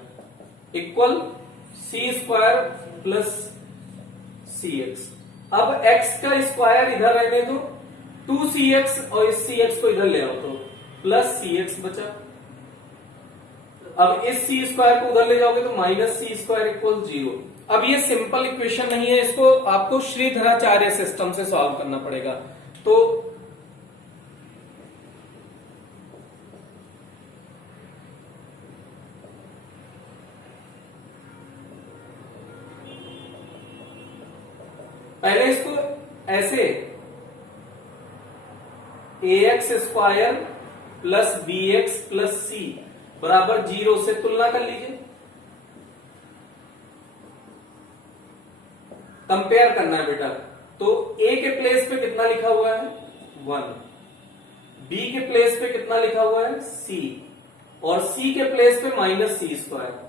equal c square plus cx। अब x का स्क्वायर इधर रहने दो, 2cx और इस cx को इधर ले आओ तो प्लस cx बचा। अब इस c स्क्वायर को उधर ले जाओगे तो माइनस सी स्क्वायर इक्वल 0। अब ये सिंपल इक्वेशन नहीं है, इसको आपको श्रीधराचार्य सिस्टम से सॉल्व करना पड़ेगा। तो पहले इसको ऐसे ax square plus bx plus C बराबर 0 से तुलना कर लीजिए, कंपेयर करना है बेटा। तो a के प्लेस पे कितना लिखा हुआ है 1, b के प्लेस पे कितना लिखा हुआ है c, और c के प्लेस पे माइनस सी स्क्वायर।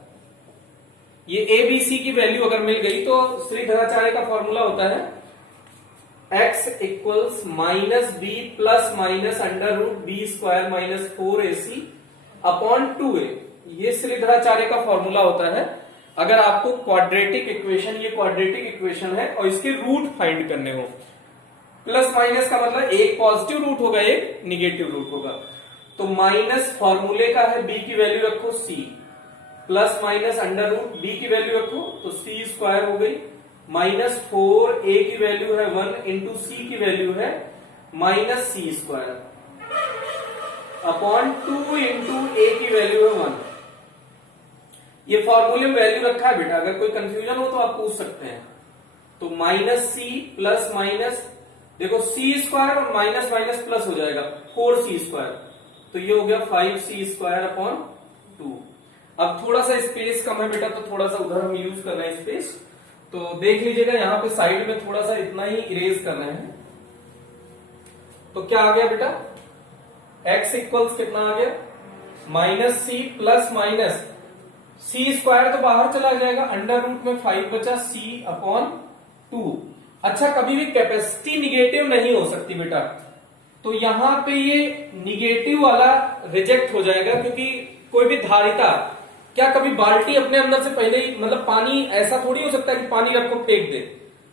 ये a b c की वैल्यू अगर मिल गई तो श्रीधराचार्य का फॉर्मूला होता है x equals minus B plus minus under root B square minus 4ac upon 2a। ये श्रीधराचार्य का फॉर्मूला होता है अगर आपको क्वाड्रेटिक इक्वेशन, ये क्वाड्रेटिक इक्वेशन है और इसके रूट फाइंड करने हो। प्लस माइनस का मतलब एक पॉजिटिव रूट होगा एक निगेटिव रूट होगा। तो माइनस फॉर्मूले का है b की वैल्यू रखो c, plus minus under root b की वैल्यू रखो तो c स्क्वायर हो गई, माइनस 4a की वैल्यू है 1 इंटू c की वैल्यू है माइनस सी स्क्वायर अपॉन 2 इंटू ए की वैल्यू है 1। ये फॉर्मूले में वैल्यू रखा है बेटा, अगर कोई कंफ्यूजन हो तो आप पूछ सकते हैं। तो माइनस सी प्लस माइनस, देखो सी स्क्वायर और माइनस माइनस प्लस हो जाएगा 4c स्क्वायर, तो ये हो गया 5c स्क्वायर अपॉन 2। अब थोड़ा सा स्पेस कम है बेटा, तो थोड़ा सा उधर हम यूज कर रहे हैं स्पेस, तो देख लीजिएगा यहाँ पे साइड में थोड़ा सा इतना ही इरेज कर रहे हैं। तो क्या आ गया बेटा, x इक्वल्स कितना आ गया माइनस सी प्लस माइनस सी स्क्वायर तो बाहर चला जाएगा, अंडर रूट में 5 बचा c अपॉन 2। अच्छा, कभी भी कैपेसिटी निगेटिव नहीं हो सकती बेटा, तो यहां पे ये निगेटिव वाला रिजेक्ट हो जाएगा, क्योंकि कोई भी धारिता, क्या कभी बाल्टी अपने अंदर से पहले ही, मतलब पानी ऐसा थोड़ी हो सकता है कि पानी रखो फेंक दे,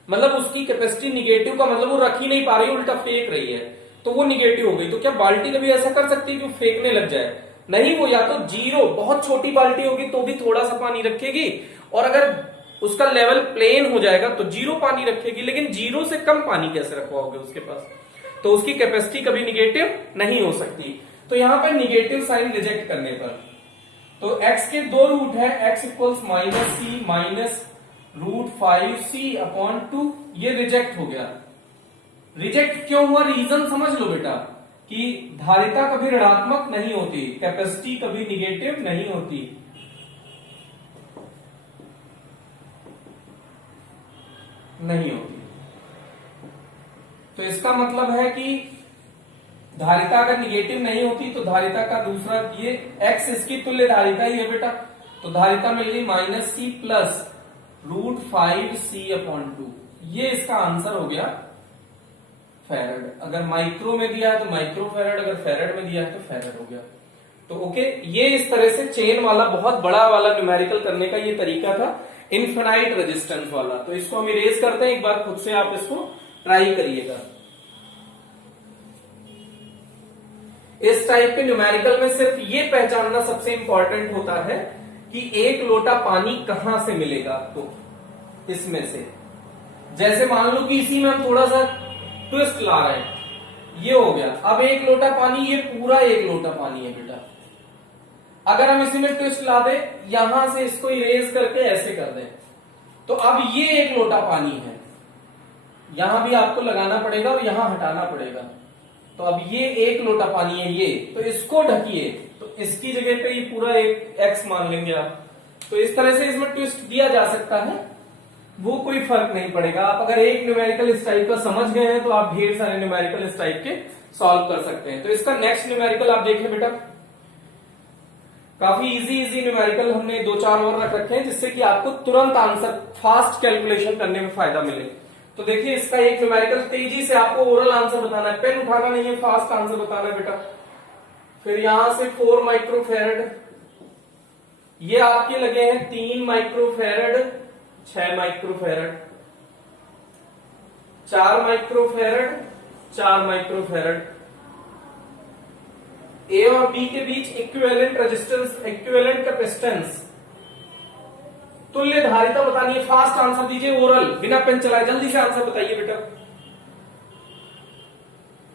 मतलब उसकी कैपेसिटी निगेटिव का मतलब वो रख ही नहीं पा रही, उल्टा फेंक रही है, तो वो निगेटिव हो गई। तो क्या बाल्टी कभी ऐसा कर सकती है कि वो फेंकने लग जाए? नहीं, वो या तो जीरो, बहुत छोटी बाल्टी होगी तो भी थोड़ा सा पानी रखेगी, और अगर उसका लेवल प्लेन हो जाएगा तो जीरो पानी रखेगी, लेकिन जीरो से कम पानी कैसे रखवाओगे उसके पास? तो उसकी कैपेसिटी कभी निगेटिव नहीं हो सकती। तो यहां पर निगेटिव साइन रिजेक्ट करने पर तो x के दो रूट है, x equals -c minus √5c/2, ये रिजेक्ट हो गया। रिजेक्ट क्यों हुआ, रीजन समझ लो बेटा, कि धारिता कभी ऋणात्मक नहीं होती, कैपेसिटी कभी निगेटिव नहीं होती। नहीं होती। तो इसका मतलब है कि धारिता अगर निगेटिव नहीं होती तो धारिता का दूसरा, ये x इसकी तुल्य धारिता ही है बेटा, तो धारिता मिल गई -c प्लस √5c/2। ये इसका आंसर हो गया फैरड। अगर माइक्रो में दिया है तो माइक्रो फैरड, अगर फैरड में दिया है तो फैरड हो गया। तो ओके, ये इस तरह से चेन वाला बहुत बड़ा वाला न्यूमेरिकल करने का ये तरीका था, इनफिनाइट रेजिस्टेंस वाला। तो इसको हम इरेज करते हैं, एक बार खुद से आप इसको ट्राई करिएगा। इस टाइप के न्यूमेरिकल में सिर्फ ये पहचानना सबसे इंपॉर्टेंट होता है कि एक लोटा पानी कहां से मिलेगा आपको, इसमें से। जैसे मान लो कि इसी में हम थोड़ा सा ट्विस्ट ला रहे हैं, ये हो गया। अब एक लोटा पानी, ये पूरा एक लोटा पानी है बेटा। अगर हम इसी में ट्विस्ट ला दें, यहां से इसको इरेज करके ऐसे कर दें, तो अब ये एक लोटा पानी है, यहां भी आपको लगाना पड़ेगा और यहां हटाना पड़ेगा। तो अब ये एक लोटा पानी है ये, तो इसको ढकिए, तो इसकी जगह पे ये पूरा एक x मान लेंगे आप। तो इस तरह से इसमें ट्विस्ट दिया जा सकता है, वो कोई फर्क नहीं पड़ेगा। आप अगर एक न्यूमेरिकल इस टाइप का समझ गए हैं तो आप ढेर सारे न्यूमेरिकल इस टाइप के सॉल्व कर सकते हैं। तो इसका नेक्स्ट न्यूमेरिकल आप देखें बेटा, काफी इजी न्यूमेरिकल हमने 2-4 और रख रखे हैं, जिससे कि आपको तुरंत आंसर, फास्ट कैलकुलेशन करने में फायदा मिले। तो देखिए, इसका एक न्यूमेरिकल तेजी से आपको ओरल आंसर बताना है, पेन उठाना नहीं है, फास्ट आंसर बताना है बेटा। फिर यहां से 4 माइक्रोफैरड, ये आपके लगे हैं 3 माइक्रोफैरड, 6 माइक्रोफैरड, 4 माइक्रोफैरड, 4 माइक्रोफैरड। ए और बी के बीच इक्विवेलेंट रेजिस्टेंस, इक्विवेलेंट कैपेसिटेंस, तुल्य धारिता बतानी है। फास्ट आंसर दीजिए, ओरल, बिना पेन चलाए जल्दी से आंसर बताइए बेटा।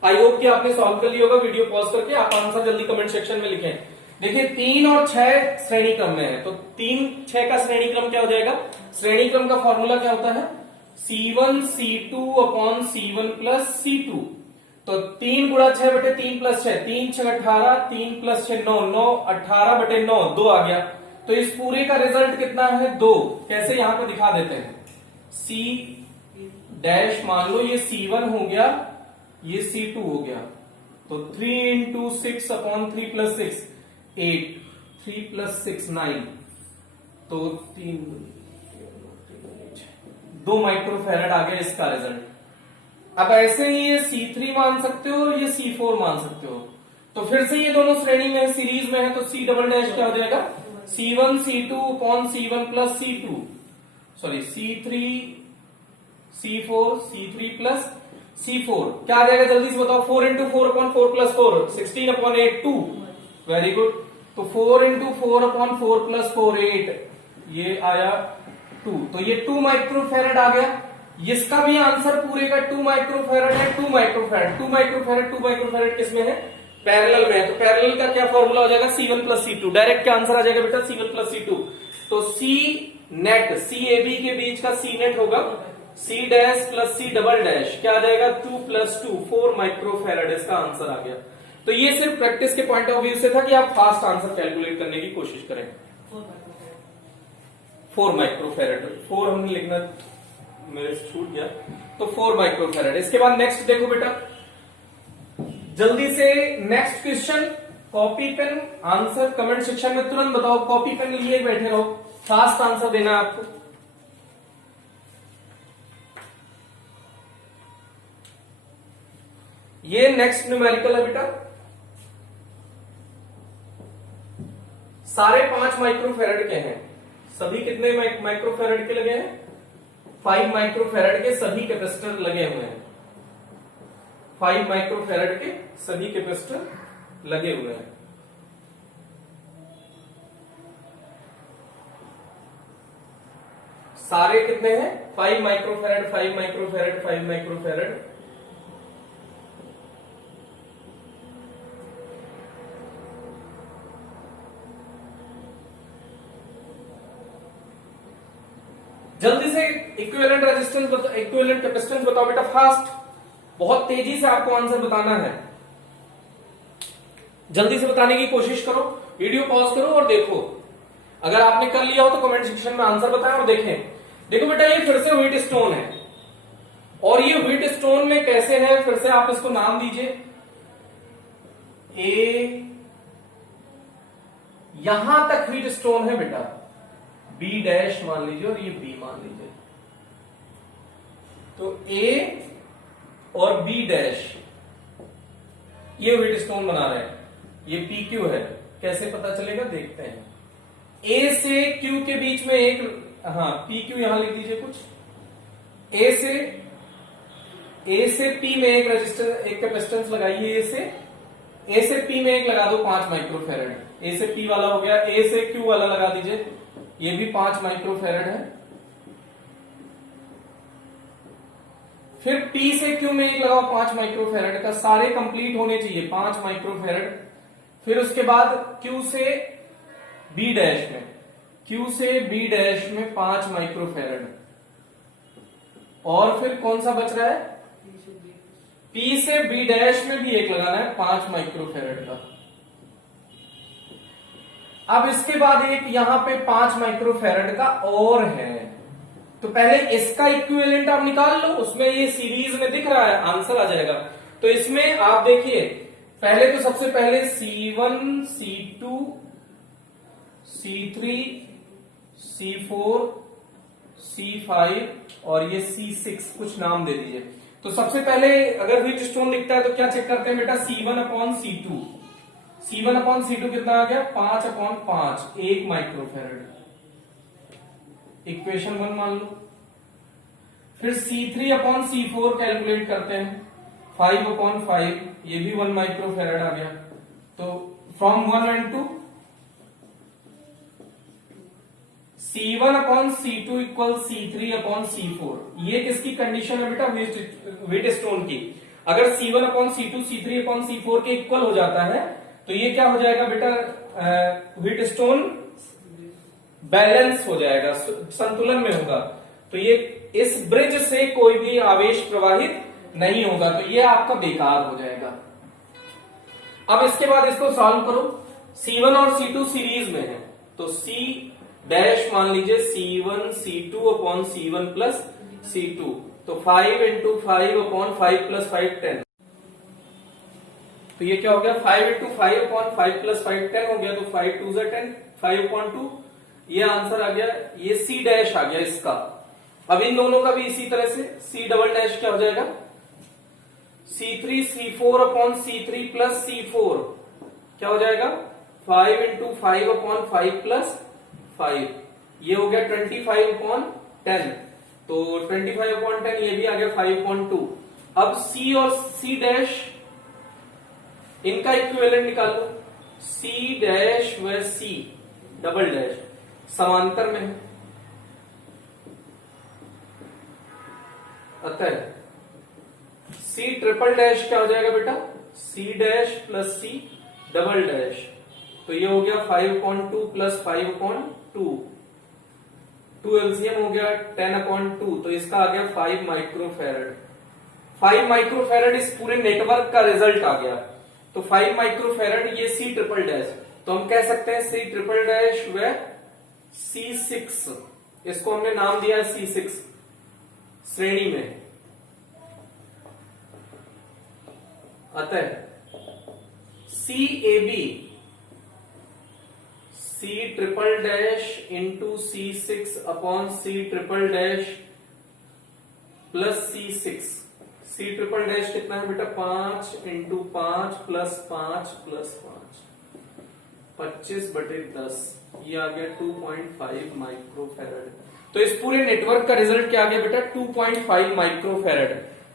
आई होप कि आपने सॉल्व कर लिया होगा, वीडियो पॉज करके आप आंसर जल्दी कमेंट सेक्शन में लिखें। देखिए 3 और 6 श्रेणी क्रम में है, तो 3-6 का श्रेणी क्रम क्या हो जाएगा, श्रेणी क्रम का फॉर्मूला क्या होता है, C1 C2/C1 प्लस C2। तो 3 गुणा 6 बटे 3 प्लस 6, 3 6 18, 3 प्लस 6 9, 9 18 बटे 9, 2 आ गया। तो इस पूरे का रिजल्ट कितना है, 2। कैसे, यहां पर दिखा देते हैं, C' मान लो ये C1 हो गया, ये C2 हो गया। तो 3 × 6/3 प्लस 6 8, 3 प्लस 6 9, तो 2 माइक्रोफैरड आ गया इसका रिजल्ट। अब ऐसे ही ये C3 मान सकते हो, ये C4 मान सकते हो। तो फिर से ये दोनों श्रेणी में, सीरीज में है, तो C" क्या हो जाएगा, C1 C2/C1 plus C2, sorry C3 C4 C3 plus C4 क्या आ जाएगा, जल्दी से बताओ। 4 × 4/4 प्लस 4, 16/8 2, वेरी गुड। तो 4 × 4/4 प्लस 4 8, ये आया 2। तो ये 2 माइक्रोफैरड आ गया। इसका भी आंसर पूरे का 2 माइक्रोफैरड है, 2 माइक्रोफैरड, 2 माइक्रोफैरड, 2 माइक्रोफैरड किसमें है, पैरेलल में है। तो पैरेलल का क्या फॉर्मूला हो जाएगा, C1 प्लस C2। डायरेक्ट क्या आंसर आ जाएगा बेटा, C1 प्लस C2। तो C नेट, CAB के बीच का C नेट होगा C' plus C double dash, क्या आ जाएगा 2 + 2 4 माइक्रोफैरड, इसका आंसर आ गया। तो ये सिर्फ प्रैक्टिस के पॉइंट ऑफ व्यू से था कि आप फास्ट आंसर कैलकुलेट करने की कोशिश करें। 4 माइक्रोफैरड, 4 हमने लिखना मेरे से छूट गया, तो 4 माइक्रोफैरड। इसके बाद नेक्स्ट देखो बेटा, जल्दी से next question, copy pen answer comment section में तुरंत बताओ, कॉपी पेन लिए बैठे रहो, फास्ट आंसर देना है आपको। ये नेक्स्ट न्यूमेरिकल है बेटा, सारे 5 माइक्रोफैरड के हैं। सभी कितने माइक्रोफैरड के लगे हैं, 5 माइक्रोफैरड के सभी कैपेसिटर लगे हुए हैं। 5 माइक्रोफैरड के सभी कैपेसिटर लगे हुए हैं। सारे कितने हैं, 5 माइक्रोफैरड, 5 माइक्रोफैरड, 5 माइक्रोफैरड। जल्दी से इक्विवेलेंट रेजिस्टेंस, इक्विवेलेंट कैपेसिटेंस बताओ बेटा, फास्ट, बहुत तेजी से आपको आंसर बताना है। जल्दी से बताने की कोशिश करो, वीडियो पॉज करो और देखो। अगर आपने कर लिया हो तो कमेंट सेक्शन में आंसर बताएं और देखें। देखो बेटा, ये फिर से व्हीट स्टोन है, और ये व्हीट स्टोन में कैसे है, फिर से आप इसको नाम दीजिए। ए, यहां तक व्हीट स्टोन है बेटा, बी डैश मान लीजिए और ये बी मान लीजिए। तो ए और बी डैश ये व्हीट स्टोन बना रहे हैं, ये पी क्यू है। कैसे पता चलेगा देखते हैं। ए से क्यू के बीच में एक, हाँ पी क्यू यहां लिख दीजिए कुछ। ए से पी में एक रेजिस्टेंस, एक कैपेसिटेंस लगाइए। ए से पी में एक लगा दो 5 माइक्रोफेरेड। ए से पी वाला हो गया, ए से क्यू वाला लगा दीजिए, ये भी 5 माइक्रोफेरेड है। फिर पी से क्यू में एक लगाओ 5 माइक्रोफेरेड का, सारे कंप्लीट होने चाहिए 5 माइक्रोफेरेड। फिर उसके बाद क्यू से बी डैश में, क्यू से बी डैश में 5 माइक्रोफेरेड, और फिर कौन सा बच रहा है, पी से बी डैश में भी एक लगाना है 5 माइक्रोफेरेड का। अब इसके बाद एक यहां पे 5 माइक्रोफेरेड का और है, तो पहले इसका इक्विवेलेंट आप निकाल लो, उसमें ये सीरीज में दिख रहा है, आंसर आ जाएगा। तो इसमें आप देखिए, पहले तो सबसे पहले C1, C2, C3, C4, C5 और ये C6 कुछ नाम दे दीजिए। तो सबसे पहले अगर व्हीट स्टोन लिखता है तो क्या चेक करते हैं बेटा, C1/C2। C1/C2 कितना आ गया, 5/5, 1 माइक्रोफेरेड, इक्वेशन 1 मान लो। फिर C3/C4 कैलकुलेट करते हैं, 5/5, ये भी 1 माइक्रोफेरेड आ गया। तो from 1 and 2, C1/C2 equal C3/C4। ये किसकी कंडीशन है बेटा, व्हीट स्टोन की। अगर C1/C2 C3/C4 के इक्वल हो जाता है तो ये क्या हो जाएगा बेटा, व्हीट स्टोन बैलेंस हो जाएगा, संतुलन में होगा। तो ये इस ब्रिज से कोई भी आवेश प्रवाहित नहीं होगा, तो ये आपका बेकार हो जाएगा। अब इसके बाद इसको सॉल्व करो। C1 और C2 सीरीज में है, तो C डैश मान लीजिए C1 C2/C1 प्लस C2, तो 5 into 5/5 प्लस 5 10। तो ये क्या हो गया, 5 into 5/5 प्लस 5 10 हो गया, तो 5 2 10, 5/2 ये आंसर आ गया। ये C डैश आ गया इसका। अब इन दोनों का भी इसी तरह से C डबल डैश क्या हो जाएगा, C3 C4/C3 प्लस C4 क्या हो जाएगा, 5 into 5/5 प्लस 5, ये हो गया 25/10। तो 25/10 ये भी आ गया 5/2। अब C और C डैश इनका इक्विवेलेंट निकाल लो। C डैश व C डबल डैश समांतर में है, अतः C ट्रिपल डैश क्या हो जाएगा बेटा, C dash plus C double dash. तो ये हो गया 5/2 प्लस 5/2, 2 एलसीएम हो गया 10/2, तो इसका आ गया 5 माइक्रोफेरेड। 5 माइक्रोफेरेड इस पूरे नेटवर्क का रिजल्ट आ गया। तो 5 माइक्रोफेरेड ये C ट्रिपल डैश, तो हम कह सकते हैं C ट्रिपल डैश व C6, इसको हमने नाम दिया है C6 श्रेणी में। अतः CAB C triple dash into C6/C triple dash plus C6। C triple dash कितना है बेटा, 5 into 5 प्लस 5 प्लस 5, 25/10, ये आ गया 2.5 माइक्रोफेरेड। तो इस पूरे नेटवर्क का रिजल्ट क्या आ गया बेटा, 2.5 माइक्रोफेरेड।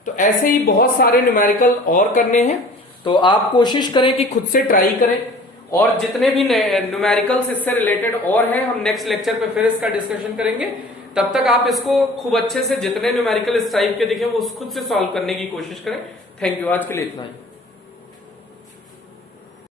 तो ऐसे ही बहुत सारे न्यूमेरिकल और करने हैं, तो आप कोशिश करें कि खुद से ट्राई करें, और जितने भी न्यूमेरिकल्स इससे रिलेटेड और हैं हम नेक्स्ट लेक्चर पे फिर इसका डिस्कशन करेंगे। तब तक आप इसको खूब अच्छे से जितने न्यूमेरिकल इस टाइप के दिखे वो खुद से सॉल्व करने की कोशिश करें। थैंक यू, आज के लिए इतना ही।